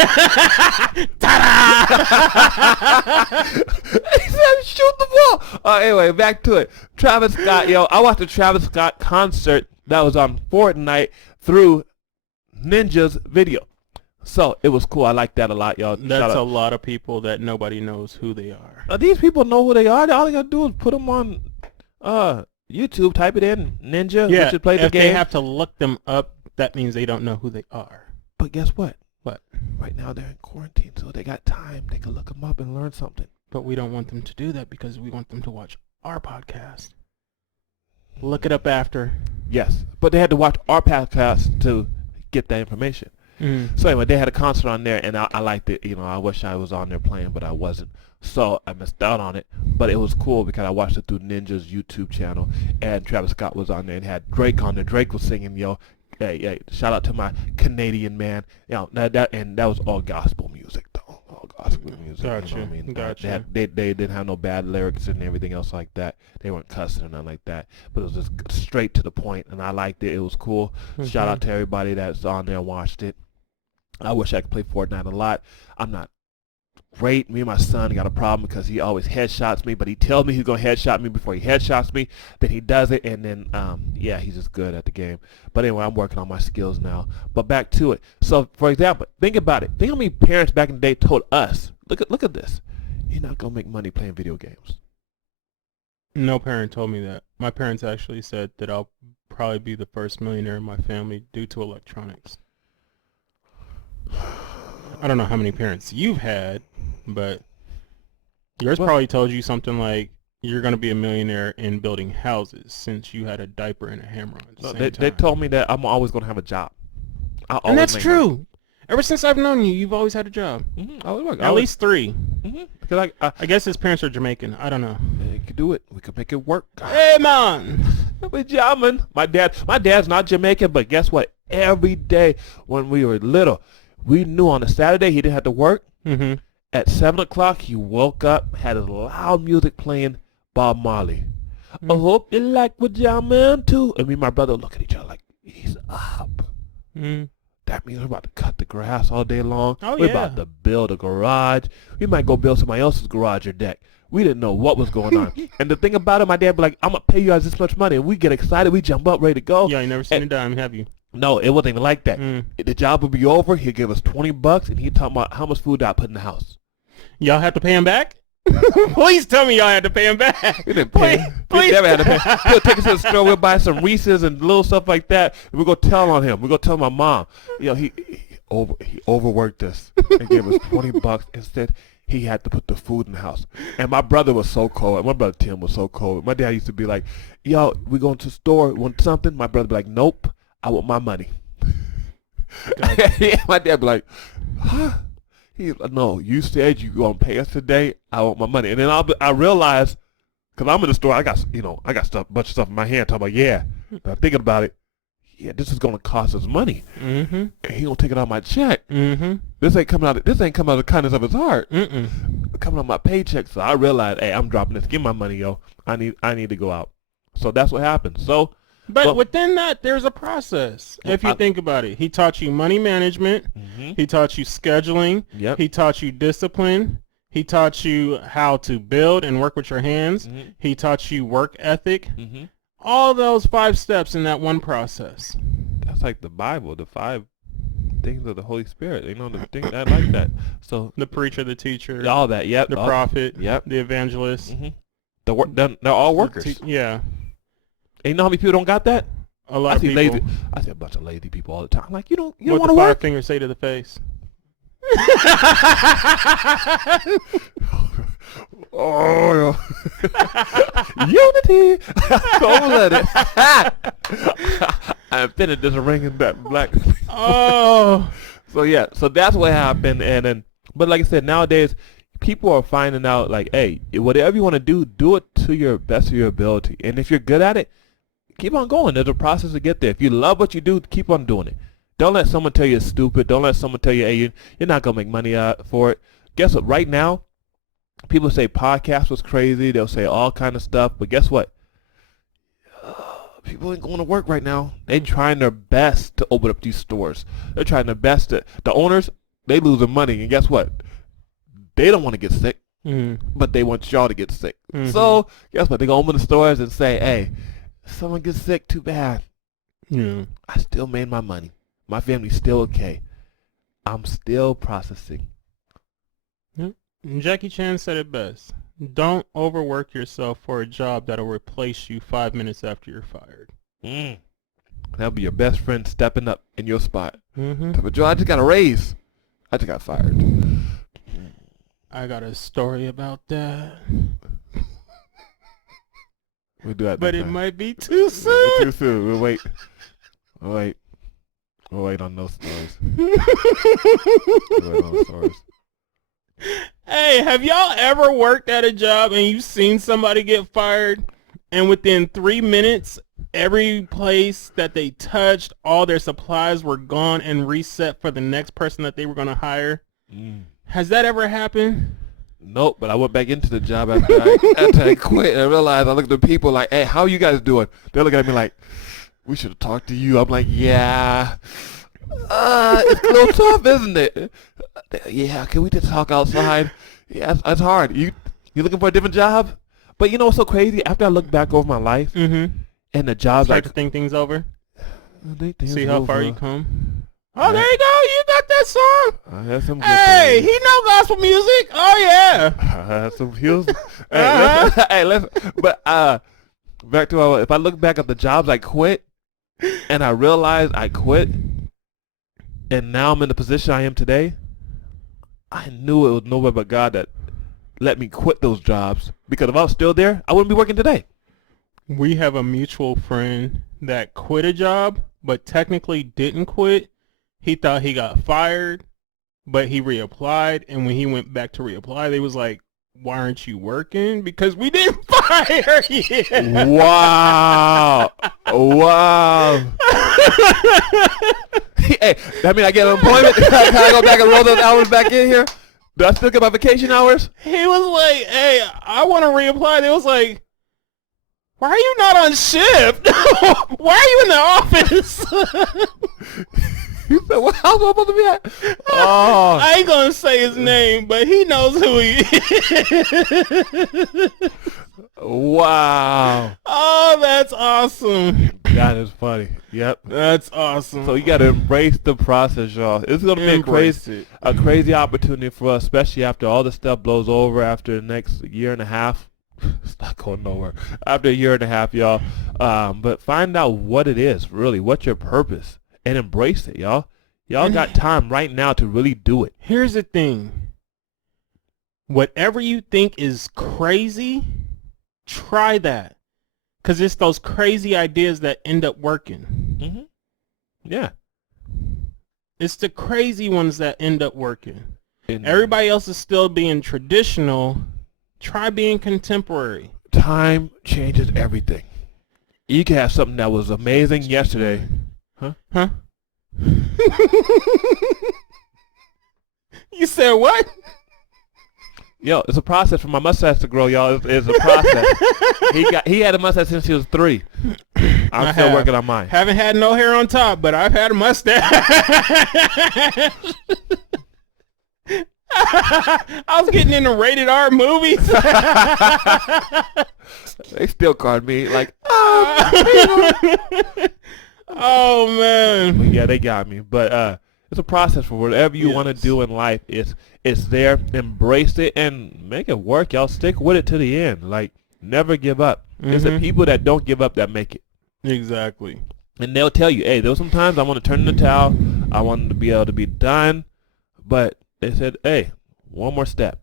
Ta-da! He said, "Shoot the ball." Anyway, back to it. Travis Scott, I watched the Travis Scott concert that was on Fortnite through Ninja's video, so it was cool. I like that a lot, y'all. That's a lot of people that nobody knows who they are. These people know who they are. All they gotta do is put them on YouTube. Type it in Ninja. Yeah. Play the if game. They have to look them up, that means they don't know who they are. But guess what? What? Right now they're in quarantine, so they got time. They can look them up and learn something. But we don't want them to do that because we want them to watch our podcast. Look it up after. Yes, but they had to watch our podcast to get that information. Mm. So anyway, they had a concert on there, and I liked it. I wish I was on there playing, but I wasn't. So I missed out on it. But it was cool because I watched it through Ninja's YouTube channel, and Travis Scott was on there and had Drake on there. Drake was singing, Hey, shout out to my Canadian man. That was all gospel music though. All gospel music. Gotcha. You know what I mean? Gotcha. They didn't have no bad lyrics and everything else like that. They weren't cussing or nothing like that. But it was just straight to the point, and I liked it. It was cool. Mm-hmm. Shout out to everybody that's on there and watched it. I wish I could play Fortnite a lot. I'm not great. Me and my son got a problem because he always headshots me, but he tells me he's going to headshot me before he headshots me. Then he does it, and then, yeah, he's just good at the game. But anyway, I'm working on my skills now. But back to it. So, for example, think about it. Think how many parents back in the day told us, look at this. You're not going to make money playing video games. No parent told me that. My parents actually said that I'll probably be the first millionaire in my family due to electronics. I don't know how many parents you've had, but yours probably told you something like you're going to be a millionaire in building houses since you had a diaper and a hammer on at the same time. They told me that I'm always going to have a job. And that's true. Ever since I've known you, you've always had a job. Mm-hmm. I always work. At least 3. Mm-hmm. Because I guess his parents are Jamaican. I don't know. You could do it. We could make it work. Hey, man. Jamming. My dad's not Jamaican, but guess what? Every day when we were little, we knew on a Saturday he didn't have to work. Mm-hmm. At 7 o'clock, he woke up, had his loud music playing Bob Marley. Mm-hmm. I hope you like what jamming too. And me and my brother look at each other like, he's up. Mm-hmm. That means we're about to cut the grass all day long. Oh, we're yeah. about to build a garage. We might go build somebody else's garage or deck. We didn't know what was going on. And the thing about it, my dad be like, I'm going to pay you guys this much money. And we get excited. We jump up, ready to go. Yeah, you never seen a dime, have you? No, it wasn't even like that. Mm. The job would be over. He'd give us $20, and he'd talk about how much food I put in the house. Y'all have to pay him back? Please tell me y'all had to pay him back. We didn't pay him. We never had to pay him. He'll take us to the store. We'll buy some Reese's and little stuff like that. And we're going to tell on him. We're going to tell my mom. You know, he overworked us and gave us $20. Instead, he had to put the food in the house. And my brother was so cold. My brother Tim was so cold. My dad used to be like, yo, we going to the store, want something? My brother be like, nope, I want my money. Yeah, my dad be like, huh? He's like, no, you said you going to pay us today. I want my money. And then I realized, because I'm in the store, I got stuff, a bunch of stuff in my hand. Talking about, yeah. But I'm thinking about it. Yeah, this is going to cost us money. Mm-hmm. And he going to take it out of my check. Mm-hmm. This ain't coming out of the kindness of his heart. Mm-mm. Coming out of my paycheck. So I realized, hey, I'm dropping this. Give me my money, yo. I need to go out. So that's what happened. So, but within that, there's a process. If you think about it, he taught you money management. Mm-hmm. He taught you scheduling. Yep. He taught you discipline. He taught you how to build and work with your hands. Mm-hmm. He taught you work ethic. Mm-hmm. All those 5 steps in that one process. That's like the Bible, the 5 things of the Holy Spirit. You know, the thing I like that. So The preacher, the teacher, all that. Yep. the prophet, Yep. the evangelist. Mm-hmm. They're all workers. Yeah. And you know how many people don't got that? A lot of people. Lazy. I see a bunch of lazy people all the time. Like, you don't what want the to work. 5 fingers say to the face? Oh, unity. Don't let it. I invented this ringing that black. Oh. So yeah, so that's what happened, and then, but like I said, nowadays people are finding out like, hey, whatever you want to do it to your best of your ability, and if you're good at it, keep on going. There's a process to get there. If you love what you do, keep on doing it. Don't let someone tell you it's stupid. Don't let someone tell you, hey, you're not gonna make money for it. Guess what? Right now, people say podcast was crazy. They'll say all kind of stuff, but guess what? People ain't going to work right now. They're trying their best to open up these stores. They're trying their best to. The owners, they losing money, and guess what? They don't want to get sick, but they want y'all to get sick. Mm-hmm. So guess what? They gonna open the stores and say, hey, if someone gets sick, too bad. Yeah. I still made my money. My family's still okay. I'm still processing. Yep. Jackie Chan said it best. Don't overwork yourself for a job that'll replace you 5 minutes after you're fired. That'll be your best friend stepping up in your spot. Mm-hmm. But Joe, I just got a raise. I just got fired. I got a story about that. We'll do that. But it time. might be too soon. Too soon. We'll wait. We'll wait on those stories. Hey, have y'all ever worked at a job and you've seen somebody get fired and within 3 minutes, every place that they touched, all their supplies were gone and reset for the next person that they were going to hire? Has that ever happened? Nope, but I went back into the job after I quit, and I realized I looked at people like, hey, how you guys doing? They're looking at me like, we should have talked to you. I'm like, yeah, It's a little tough, isn't it? Yeah, can we just talk outside? Yeah, it's hard. You looking for a different job? But you know what's so crazy? After I look back over my life Mm-hmm. and the jobs Start to think things over. See how far you come. Oh, there you go. You got that song. I had some good Hey, things. he know gospel music. Oh yeah. I had some heels. Listen, but back to if I look back at the jobs I quit, and I realize I quit, and now I'm in the position I am today, I knew it was nobody but God that let me quit those jobs. Because if I was still there, I wouldn't be working today. We have a mutual friend that quit a job, but technically didn't quit. He thought he got fired, but he reapplied. And when he went back to reapply, they was like, why aren't you working? Because we didn't fire you. Wow. Wow. Hey, that mean I get unemployment? Can I go back and roll those hours back in here? Do I still get my vacation hours? He was like, hey, I want to reapply. They was like, why are you not on shift? Why are you in the office? You said, what house am I supposed to be at? Oh. I ain't going to say his name, but he knows who he is. Wow. Oh, that's awesome. That is funny. Yep. That's awesome. So you got to embrace the process, y'all. It's going to be a crazy opportunity for us, especially after all this stuff blows over after the next year and a half. It's not going nowhere. After a year and a half, y'all. But find out what it is, really. What's your purpose? And embrace it, y'all. Y'all got time right now to really do it. Here's the thing. Whatever you think is crazy, try that. Because it's those crazy ideas that end up working. Mm-hmm. Yeah. It's the crazy ones that end up working. And Everybody else is still being traditional. Try being contemporary. time changes everything. You can have something that was amazing yesterday. Huh? You said what? Yo, it's a process for my mustache to grow, y'all. It's a process. he had a mustache since he was 3. I'm still working on mine. Haven't had no hair on top, but I've had a mustache. I was getting into rated R movies. They still called me like, oh man. But yeah, they got me. But it's a process for whatever you want to do in life. It's there. Embrace it and make it work, y'all. Stick with it to the end. Like, never give up. It's the people that don't give up that make it. Exactly. And they'll tell you, hey, there was some times I want to turn in the towel. I wanted to be able to be done. But they said, hey, one more step.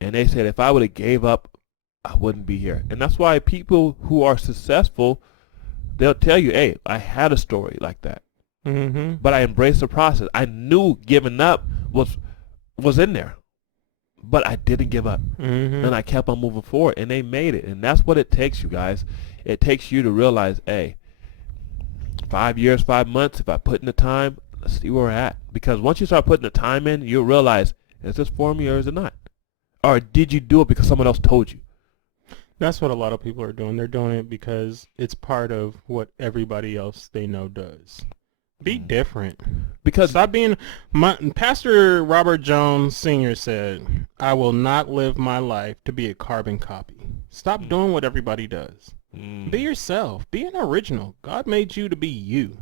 And they said, if I would have gave up, I wouldn't be here. And that's why people who are successful, they'll tell you, hey, I had a story like that. But I embraced the process. I knew giving up was in there. But I didn't give up. And I kept on moving forward. And they made it. And that's what it takes, you guys. It takes you to realize, hey, 5 years, 5 months, if I put in the time, let's see where we're at. Because once you start putting the time in, you'll realize, is this for me or is it not? Or did you do it because someone else told you? That's what a lot of people are doing. They're doing it because it's part of what everybody else they know does. Be different. Because Stop being... Pastor Robert Jones Sr. said, I will not live my life to be a carbon copy. Stop doing what everybody does. Be yourself. Be an original. God made you to be you.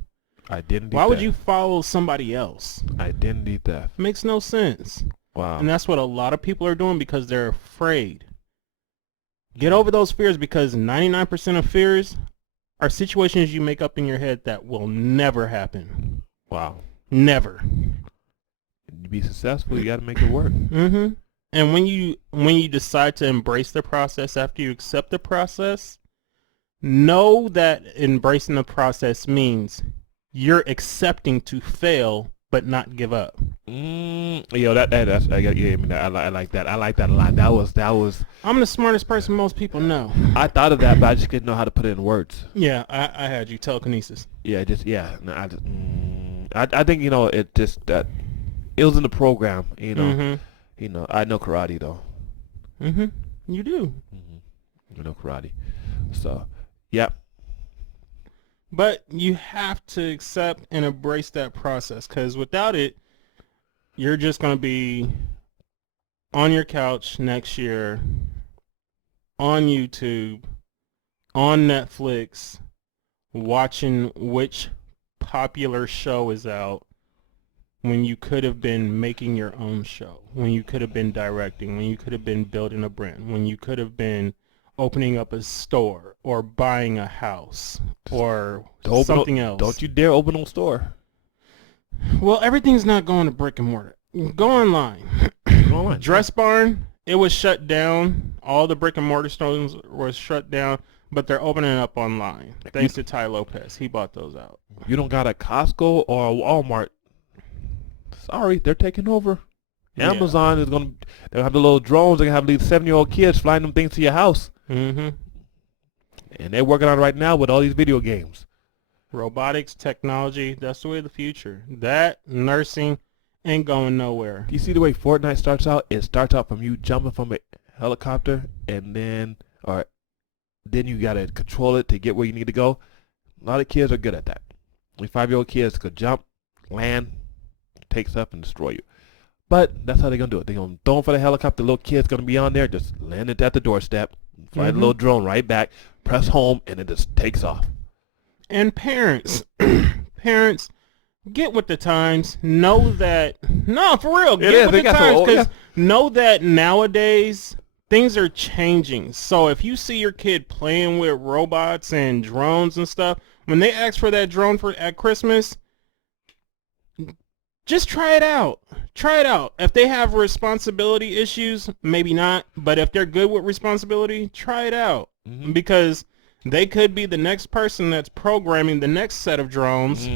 identity Why would theft. you follow somebody else? Identity theft. Makes no sense. Wow. And that's what a lot of people are doing because they're afraid. Get over those fears because 99% of fears are situations you make up in your head that will never happen. Wow. Never. To be successful, you got to make it work. And when you decide to embrace the process after you accept the process, know that embracing the process means you're accepting to fail but not give up. Yo, that's I gave me that. I like that. I like that a lot. That was. I'm the smartest person most people know. I thought of that, but I just didn't know how to put it in words. Yeah, I had you telekinesis. Yeah, No, I think it just that it was in the program. I know karate though. You do. I know karate. So, yep. But you have to accept and embrace that process, because without it, you're just going to be on your couch next year, on YouTube, on Netflix, watching which popular show is out when you could have been making your own show, when you could have been directing, when you could have been building a brand, when you could have been opening up a store or buying a house or something else. Don't you dare open no store. Well, everything's not going to brick and mortar. Go online. Go online. Dress Barn, it was shut down. All the brick and mortar stores were shut down, but they're opening up online. Thanks to Ty Lopez. He bought those out. You don't got a Costco or a Walmart. Sorry, they're taking over. Yeah. Amazon is going to, they'll have the little drones. They're going to have these 7-year-old kids flying them things to your house. Mm-hmm. And they're working on it right now with all these video games. Robotics, technology, that's the way of the future. That, nursing, ain't going nowhere. You see the way Fortnite starts out? It starts out from you jumping from a helicopter, and then you got to control it to get where you need to go. A lot of kids are good at that. 5-year-old kids could jump, land, take stuff, and destroy you. But that's how they're going to do it. They're going to throw them for the helicopter. The little kid's going to be on there, just land it at the doorstep, fly the little drone right back, press home, and it just takes off. And parents, parents, get with the times. Know that, no, for real, get with the times, because know that nowadays things are changing. So if you see your kid playing with robots and drones and stuff, when they ask for that drone at Christmas, just try it out. Try it out. If they have responsibility issues, maybe not. But if they're good with responsibility, try it out. Mm-hmm. Because they could be the next person that's programming the next set of drones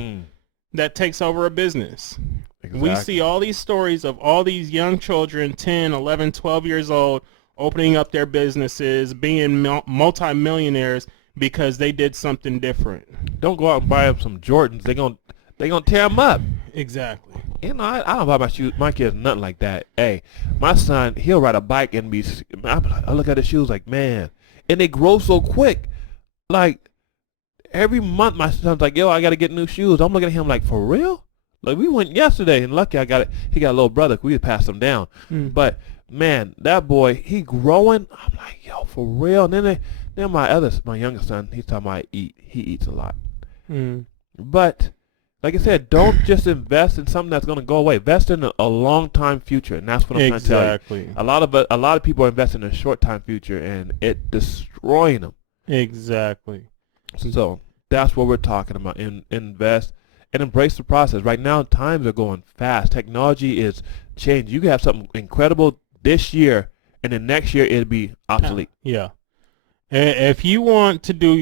that takes over a businus. Exactly. We see all these stories of all these young children, 10, 11, 12 years old, opening up their businesses, being multi-millionaires because they did something different. Don't go out and buy them some Jordans. They're gonna tear them up. Exactly. You know, I don't buy my kids nothing like that. Hey, my son, he'll ride a bike and I look at his shoes like, man, and they grow so quick. Like, every month my son's like, yo, I got to get new shoes. I'm looking at him like, for real? Like, we went yesterday, and lucky he got a little brother. We passed him down. But, man, that boy, he growing. I'm like, yo, for real? And then my youngest son, he's talking about he eats a lot. But, like I said, don't just invest in something that's going to go away. Invest in a long-time future, and that's what I'm trying to tell you. A lot of people are investing in a short-time future, and it destroying them. Exactly. So that's what we're talking about. Invest and embrace the process. Right now, times are going fast. Technology is changing. You can have something incredible this year, and then next year it'll be obsolete. Yeah. If you want to do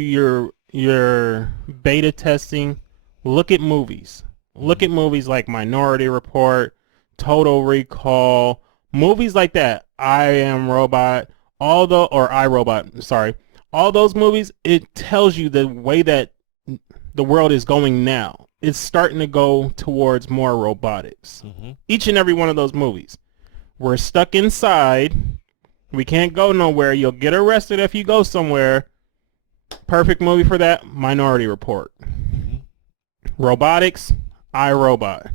your beta testing, look at movies. Look at movies like Minority Report, Total Recall, movies like that. I Am Robot, iRobot. Sorry. All those movies, it tells you the way that the world is going now. It's starting to go towards more robotics. Each and every one of those movies. We're stuck inside. We can't go nowhere. You'll get arrested if you go somewhere. Perfect movie for that, Minority Report. Robotics, iRobot.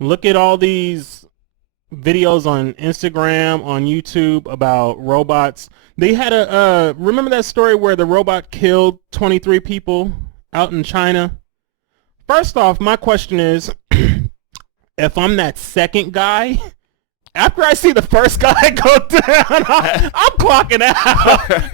Look at all these videos on Instagram, on YouTube about robots. They had remember that story where the robot killed 23 people out in China? First off, my question is, if I'm that second guy, after I see the first guy go down, I'm clocking out.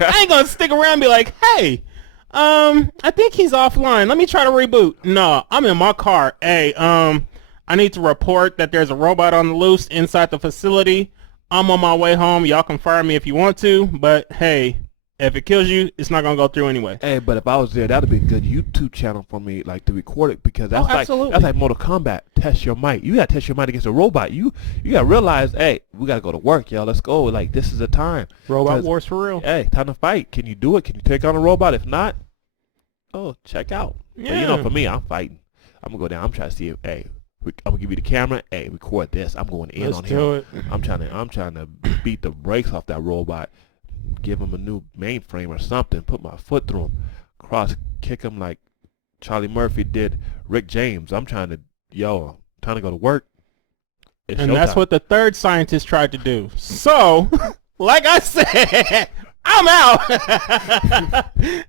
I ain't gonna stick around and be like, hey, I think he's offline. Let me try to reboot. No, I'm in my car. Hey, I need to report that there's a robot on the loose inside the facility. I'm on my way home. Y'all can fire me if you want to, but hey, if it kills you, it's not gonna go through anany. Hey, but if I was there, that'd be a good YouTube channel for me, like to record it, because that's like Mortal Kombat. Test your might. You gotta test your might against a robot. You gotta realize, hey, we gotta go to work, y'all. Let's go. Like, this is the time. Robot wars for real. Hey, time to fight. Can you do it? Can you take on a robot? If not, check out. Yeah. But for me, I'm fighting. I'm gonna go down. I'm trying to see if, hey, I'm gonna give you the camera. Hey, record this. I'm going in on him. Let's do it. I'm trying to beat the brakes off that robot. Give him a new mainframe or something. Put my foot through him. Kick him like Charlie Murphy did Rick James. I'm trying to go to work. It's And that's showtime. what the third scientist tried to do. So, like I said, I'm out.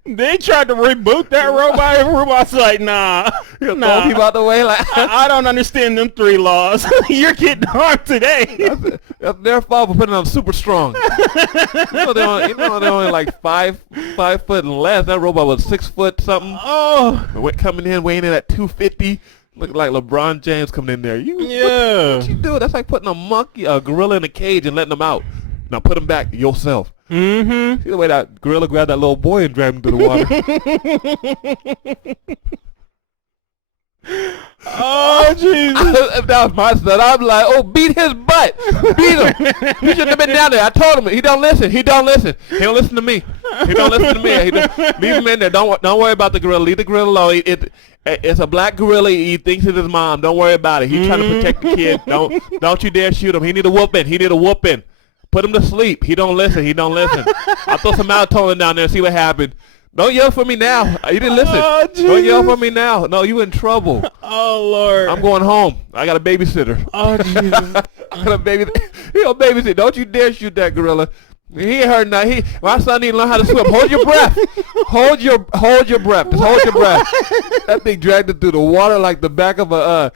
They tried to reboot that robot, and robot's like, nah. Throw people out the way. Like I don't understand them 3 laws. You're getting harmed today. that's their fault for putting them super strong. They're only like 5 foot and less. That robot was 6 foot something. Oh, Coming in, weighing in at 250. Looking like LeBron James coming in there. yeah. What you do? That's like putting a gorilla in a cage and letting them out. Now put him back yourself. Mm-hmm. See the way that gorilla grabbed that little boy and dragged him to the water. Oh, Jesus. If that was my son, I'd be like, oh, beat his butt. Beat him. He shouldn't have been down there. I told him. He don't listen. He don't listen. He don't listen to me. He don't listen to me. Leave him in there. Don't worry about the gorilla. Leave the gorilla alone. It's a black gorilla. He thinks it's his mom. Don't worry about it. He's trying to protect the kid. Don't you dare shoot him. He need a whooping. Put him to sleep. He don't listen. I'll throw some melatonin down there and see what happened. Don't yell for me now. You didn't listen. Oh, Don't yell for me now. No, you in trouble. Oh, Lord. I'm going home. I got a babysitter. Oh, Jesus. I got a babysitter. Don't you dare shoot that gorilla. He ain't hurt nothing. My son need to learn how to swim. Hold your breath. Hold your breath. Just hold your breath. That thing dragged it through the water like the back of a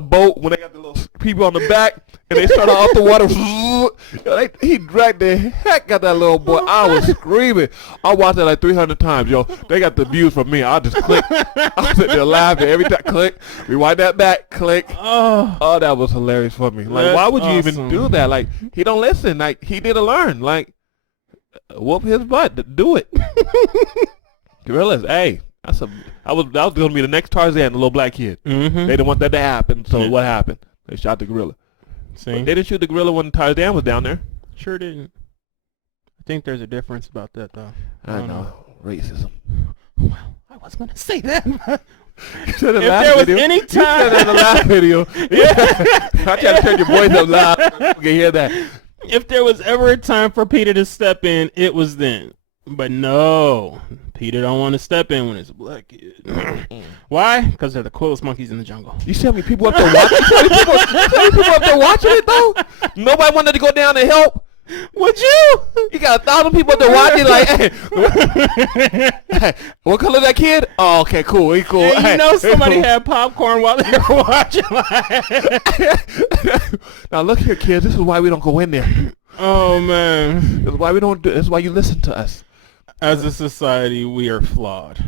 boat when they got the little people on the back and they start off the water. He dragged the heck out of that little boy. I was screaming. I watched that like 300 times, yo. They got the views from me. I just click. I sit there laughing every time. Click. Rewind that back. Click. Oh, that was hilarious for me. Like, why would you even do that? Like, he don't listen. Like, he need to learn. Like, whoop his butt. Do it. Gorillas, hey. That was gonna be the next Tarzan, the little black kid. Mm-hmm. They didn't want that to happen, so what happened? They shot the gorilla. See? But they didn't shoot the gorilla when Tarzan was down there. Sure didn't. I think there's a difference about that, though. I don't know. Racism. Well, I was going to say that. If there was any time. You said that in the last video. Yeah. I tried to turn your voice up loud. You can hear that. If there was ever a time for Peter to step in, it was then. But no, Peter don't want to step in when it's a black kid. Why? Because they're the coolest monkeys in the jungle. You see how many people up there watching? You see how many people up there watching it though? Nobody wanted to go down and help. Would you? You got 1,000 people up there watching like, hey, what color is that kid? Oh, okay, cool. He cool. And you know somebody cool. had popcorn while they were watching. Now look here, kids. This is why we don't go in there. Oh, man. This is why we don't do. This is why you listen to us. As a society, we are flawed.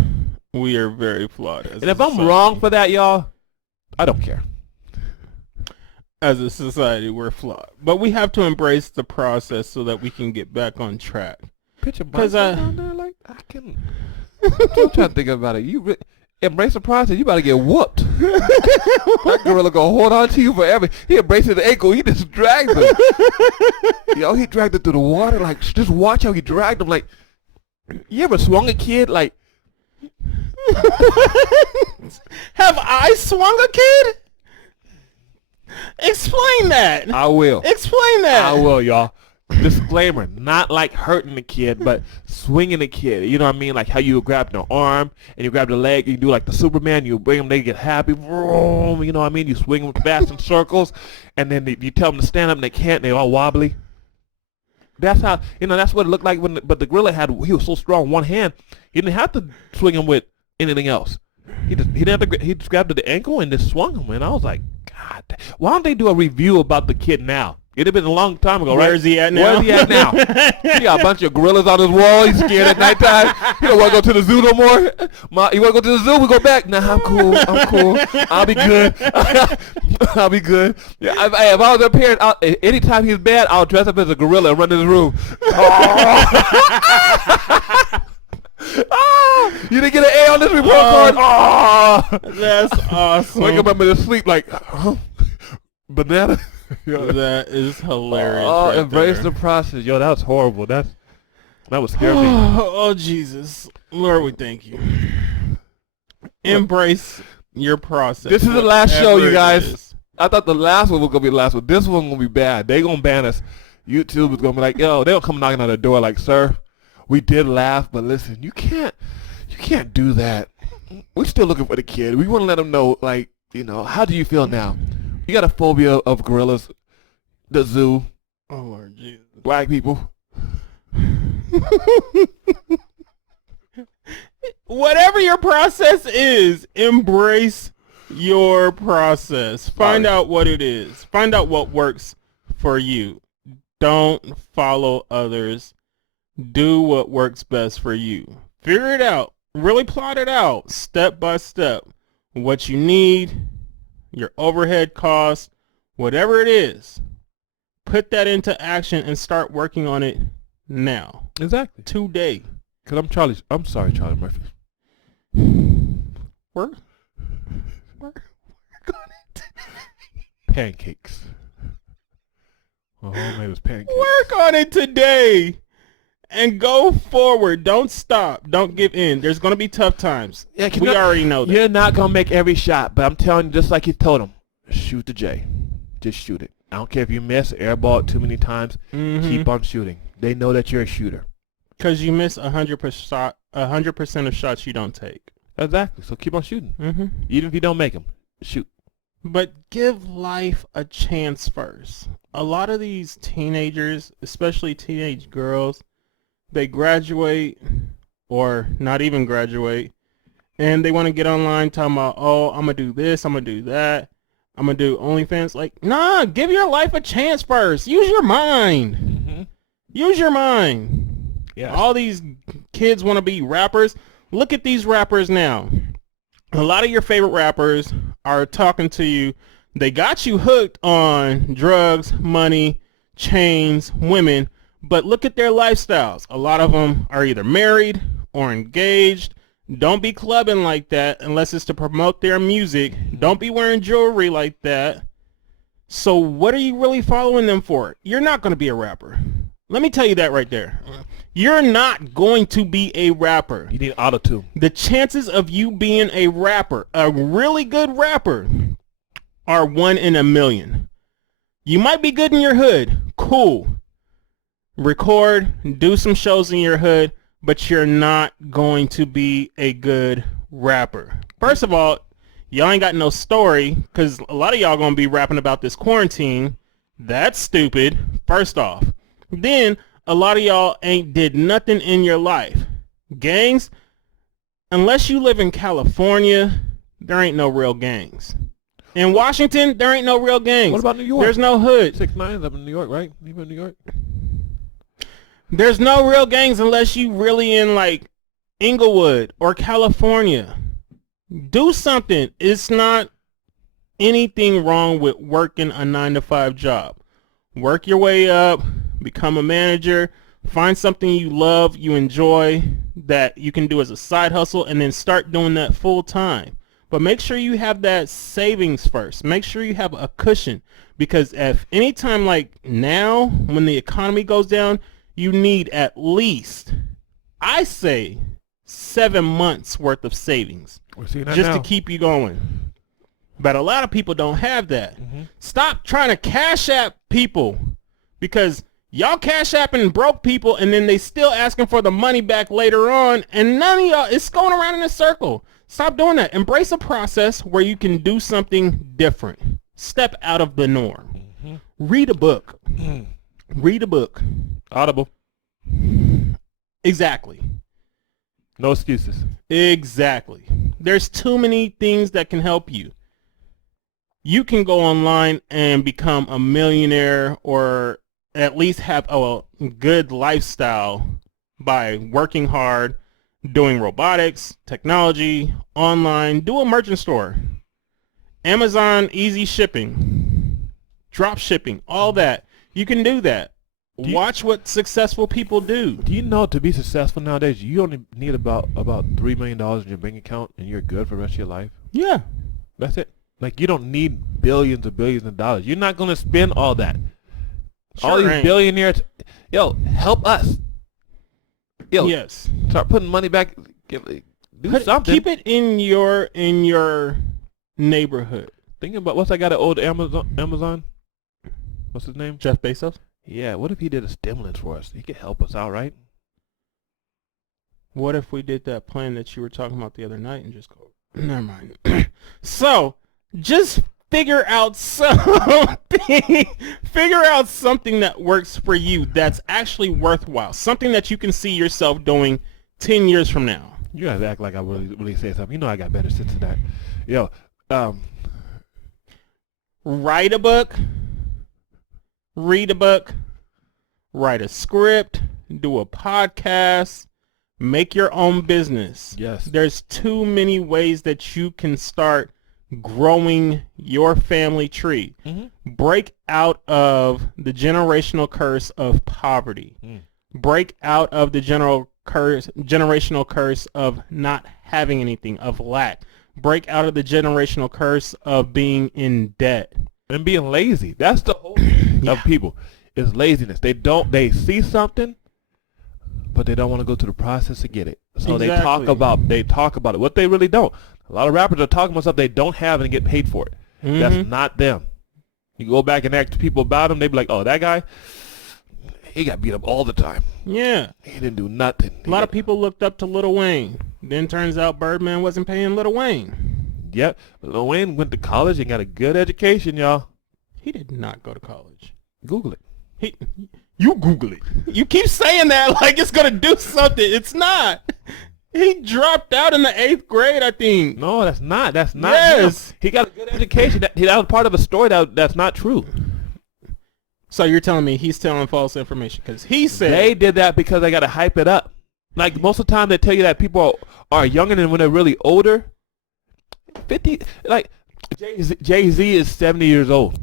We are very flawed. And if I'm wrong for that, y'all, I don't care. As a society, we're flawed. But we have to embrace the process so that we can get back on track. Picture down there, like, I can. I'm trying to think about it. You embrace the process, you about to get whooped. That gorilla gonna hold on to you forever. He embraces the ankle, he just drags him. Yo, he dragged it through the water. Like, just watch how he dragged him. Like, you ever swung a kid? Like, have I swung a kid? Explain that. I will. Explain that. I will, y'all. Disclaimer, not like hurting the kid, but swinging the kid. You know what I mean? Like how you grab the arm and you grab the leg. You do like the Superman. You bring them, they get happy. Vroom, you know what I mean? You swing them fast in circles, and then you tell them to stand up, and they can't. They all wobbly. That's how, that's what it looked like but the gorilla he was so strong, one hand, he didn't have to swing him with anything else. He just grabbed the ankle and just swung him, and I was like, God, why don't they do a review about the kid now? It'd have been a long time ago, right? Where's he at now? Where's he at now? He got a bunch of gorillas on his wall. He's scared at nighttime. He don't want to go to the zoo no more. You want to go to the zoo? We go back. Nah, I'm cool. I'll be good. I'll be good. Yeah, if I was a parent, anytime he's bad, I'll dress up as a gorilla and run in his room. You didn't get an A on this report card. That's awesome. Wake up in his sleep like, banana. That is hilarious. Oh, embrace the process. Yo, that was horrible. That was scary. Oh, Jesus. Lord, we thank you. Embrace your process. This is the last show, you guys. Is. I thought the last one was going to be the last one. This one going to be bad. They going to ban us. YouTube is going to be like, yo, they'll come knocking on the door like, sir, we did laugh, but listen, you can't do that. we're still looking for the kid. We want to let him know, like, you know, how do you feel now? You got a phobia of gorillas, the zoo, Oh Lord Jesus. black people. Whatever your process is, embrace your process. Find out what it is. Find out what works for you. Don't follow others. Do what works best for you. Figure it out. Really plot it out step by step. What you need, your overhead costs, whatever it is. Put that into action and start working on it now. Exactly. Today. Because I'm sorry, Charlie Murphy. Work on it. Pancakes. My homemade was pancakes. Work on it today and go forward. Don't stop. Don't give in. There's going to be tough times. Yeah, We already know that. You're not going to make every shot, but I'm telling you, just like you told him, shoot the J. Just shoot it. I don't care if you miss, airball it too many times. Keep on shooting. They know that you're a shooter. Because you miss 100% of shots you don't take. Exactly. So keep on shooting. Even if you don't make them, shoot. But give life a chance first. A lot of these teenagers, especially teenage girls, they graduate or not even graduate, and they want to get online talking about, oh, I'm going to do this, I'm going to do that, I'm going to do OnlyFans. Like, nah, give your life a chance first. Use your mind. Use your mind. Yeah. All these kids want to be rappers. Look at these rappers now. A lot of your favorite rappers are talking to you. They got you hooked on drugs, money, chains, women, but look at their lifestyles. A lot of them are either married or engaged. Don't be clubbing like that unless it's to promote their music. Don't be wearing jewelry like that. So what are you really following them for? You're not going to be a rapper. Let me tell you that right there. You're not going to be a rapper. You need auto-tune. The chances of you being a rapper, a really good rapper, are 1 in a million. You might be good in your hood. Cool. Record, do some shows in your hood, but you're not going to be a good rapper. First of all, y'all ain't got no story, because a lot of y'all going to be rapping about this quarantine. That's stupid, first off. Then, a lot of y'all ain't did nothing in your life. Gangs, unless you live in California, there ain't no real gangs. In Washington, there ain't no real gangs. What about New York? There's no hood. 6ix9ine up in New York, right? You in New York? There's no real gangs unless you really in like Inglewood or California. Do something. It's not anything wrong with working a 9-to-5 job. Work your way up. Become a manager, find something you love, you enjoy, that you can do as a side hustle, and then start doing that full time. But make sure you have that savings first. Make sure you have a cushion, because if any time like now, when the economy goes down, you need at least, I say, 7 months worth of savings just to keep you going. But a lot of people don't have that. Stop trying to cash app people, because y'all cash apping broke people, and then they still asking for the money back later on, and none of y'all, it's going around in a circle. Stop doing that. Embrace a process where you can do something different. Step out of the norm. Read a book. Read a book. Audible. Exactly. No excuses. Exactly. There's too many things that can help you. You can go online and become a millionaire, or at least have a good lifestyle by working hard, doing robotics, technology, online, do a merchant store, Amazon, easy shipping, drop shipping, all that. You can do that. Watch what successful people do. Do you know, to be successful nowadays, you only need about $3 million in your bank account, and you're good for the rest of your life? Yeah. That's it. Like, you don't need billions of dollars. You're not going to spend all that. Sure all these ain't. billionaires, yo, help us. Yo, Yes. start putting money back. Do something. Keep it in your neighborhood. Thinking about what's that guy that owed Amazon? What's his name? Jeff Bezos. Yeah. What if he did a stimulus for us? He could help us out, right? What if we did that plan that you were talking about the other night and just go, never mind. So, just figure out something. Figure out something that works for you that's actually worthwhile. Something that you can see yourself doing 10 years from now. You guys act like I really say something. You know I got better sense than that. Yo, Write a book. Read a book. Write a script. Do a podcast. Make your own business. yes. There's too many ways that you can start growing your family tree. Mm-hmm. Break out of the generational curse of poverty. Break out of the generational curse of not having anything, of lack. Break out of the generational curse of being in debt. And being lazy. That's the whole thing of people is laziness. They see something, but they don't want to go through the process to get it. So Exactly. they talk about it. What they really don't. A lot of rappers are talking about stuff they don't have and get paid for it. Mm-hmm. That's not them. You go back and ask people about them, they be like, oh, that guy, he got beat up all the time. Yeah. He didn't do nothing. A lot of people looked up to Lil Wayne. Then turns out Birdman wasn't paying Lil Wayne. Yep. Lil Wayne went to college and got a good education, y'all. He did not go to college. Google it. You Google it. You keep saying that like it's going to do something. It's not. He dropped out in the 8th grade, I think. No, that's not. That's not Yes. him. He got a good education. That was part of a story that's not true. So you're telling me he's telling false information because he said They did that because they got to hype it up. Like most of the time they tell you that people are younger than when they're really older. 50, like Jay-Z is 70 years old.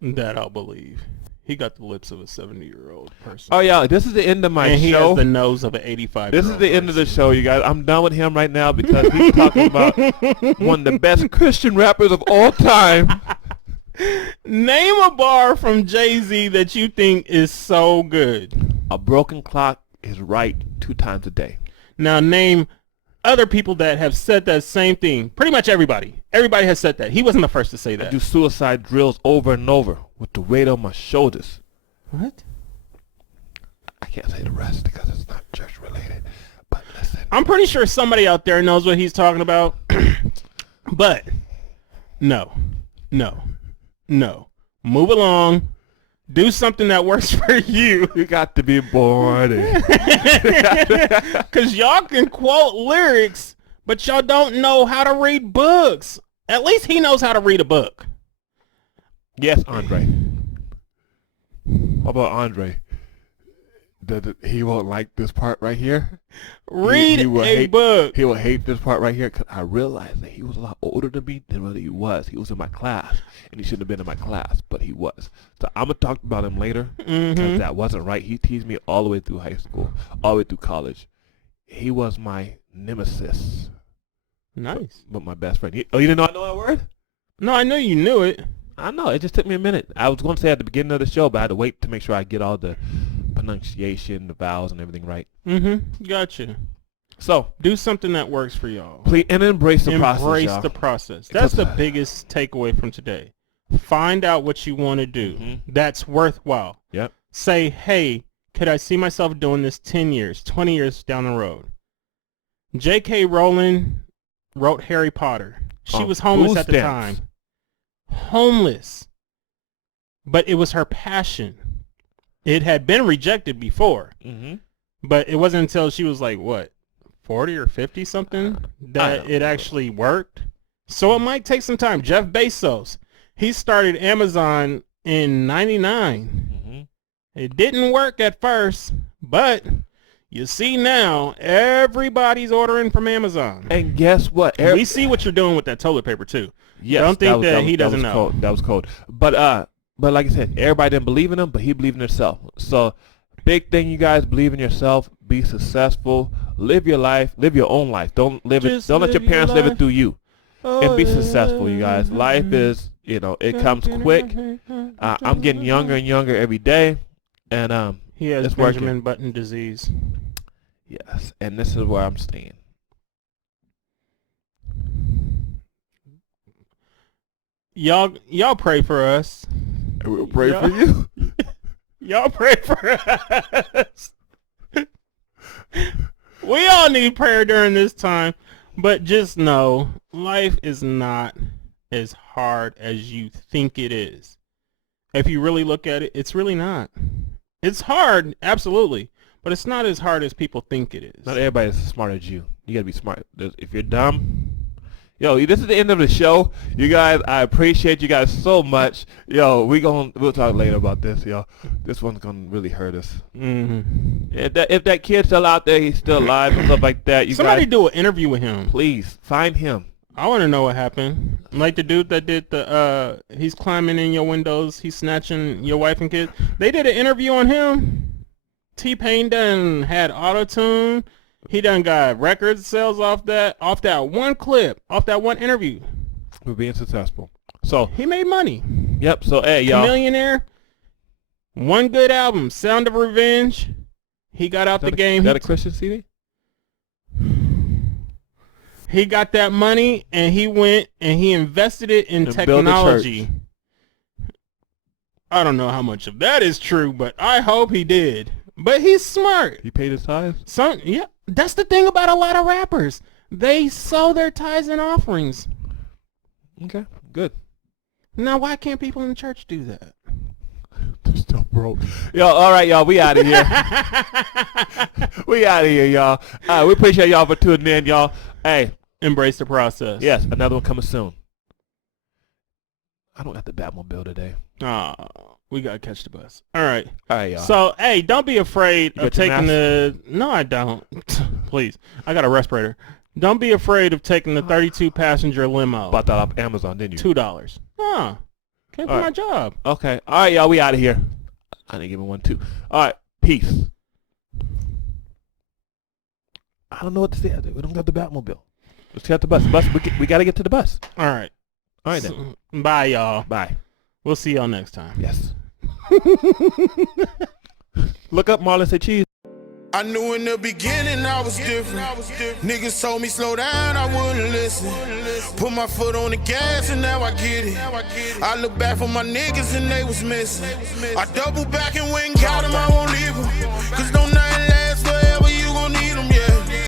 that I'll believe. He got the lips of a 70-year-old person. Oh yeah, this is the end of my and he show. has the nose of an 85-year-old This is the end of the show, you guys. I'm done with him right now because he's talking about one of the best Christian rappers of all time. Name a bar from Jay-Z that you think is so good. A broken clock is right 2 times a day. Now name other people that have said that same thing. Pretty much everybody. Everybody has said that. He wasn't the first to say I that. do suicide drills over and over with the weight on my shoulders. What? I can't say the rest because it's not church related. But listen. I'm pretty sure somebody out there knows what he's talking about. But no. Move along. Do something that works for you. You got to be born. Because y'all can quote lyrics, but y'all don't know how to read books. At least he knows how to read a book. Yes, Andre. What about Andre? He won't like this part right here. Read He will a book. He will hate this part right here because I realized that he was a lot older than me than what he was. He was in my class, and he shouldn't have been in my class, but he was. So I'm going to talk about him later because that wasn't right. He teased me all the way through high school, all the way through college. He was my nemesis. Nice. But my best friend. You didn't know I know that word? No, I know you knew it. I know. It just took me a minute. I was going to say at the beginning of the show, but I had to wait to make sure I get all the pronunciation, the vowels, and everything right. Gotcha. So Do something that works for y'all. please and embrace the process. Embrace Y'all. the process. That's the biggest takeaway from today. Find out what you want to do. That's worthwhile. Yep. Say, hey, could I see myself doing this 10 years, 20 years down the road? J.K. Rowling wrote Harry Potter. She was homeless food at the stamps. time. Homeless. But it was her passion. It had been rejected before. But it wasn't until she was like, what, 40 or 50 something that it actually worked. So it might take some time. Jeff Bezos, he started Amazon in 99. It didn't work at first, but you see now everybody's ordering from Amazon. And guess what? We see what you're doing with that toilet paper too. Yes, Don't think that he that doesn't was know. Cold. That was cold. But like I said, everybody didn't believe in him, but he believed in himself. So big thing, you guys, believe in yourself, be successful, live your life, live your own life. Don't live it. Don't let your parents live it through you. And be successful, you guys. Life is, it comes quick. I'm getting younger and younger every day, and He has it's Benjamin working. Button disease. Yes, and this is where I'm staying. Y'all pray for us. We'll pray Yeah. for you. Y'all pray for us. all need prayer during this time. But just know, life is not as hard as you think it is. If you really look at it, it's really not. It's hard, absolutely, but it's not as hard as people think it is. Not everybody's as smart as you. You gotta be smart. If you're dumb, yo, this is the end of the show. You guys, I appreciate you guys so much. Yo, we'll talk later about this, yo. This one's gonna really hurt us. Mm-hmm. If that kid's still out there, he's still alive and stuff like that. Somebody guys, do an interview with him. please find him. I want to know what happened. Like the dude that did he's climbing in your windows, he's snatching your wife and kids. They did an interview on him. T-Pain done had auto-tune. He done got record sales off that one clip, off that one interview. We're being successful. So he made money. Yep. So hey, y'all. Millionaire. One good album, Sound of Revenge. He got out the game. Is that a Christian CD? He got that money and he went and he invested it in technology. I don't know how much of that is true, but I hope he did. But he's smart. He paid his tithes? Yeah, that's the thing about a lot of rappers. They sow their tithes and offerings. Okay, good. Now, why can't people in the church do that? They're still broke. Yo, all right, y'all, we out of here. We out of here, y'all. We appreciate y'all for tuning in, y'all. Hey. Embrace the process. Yes, another one coming soon. I don't got the Batmobile today. We gotta catch the bus. All right, y'all. So, hey, don't be afraid of taking the. No, I don't. Please, I got a respirator. Don't be afraid of taking the 32 passenger limo. Bought that off Amazon, didn't you? $2. Came for my job. Okay. All right, y'all. We out of here. I didn't give him one too. All right. Peace. I don't know what to say. We don't got the Batmobile. Let's get the bus. We got to get to the bus. All right. All right then. Bye, y'all. Bye. We'll see y'all next time. Yes. Look up Marlon Say Cheese. I knew in the beginning I was different. Niggas told me slow down, I wouldn't listen. Put my foot on the gas and now I get it. I look back for my niggas and they was missing. I double back and went and got them, I won't leave them. Cause don't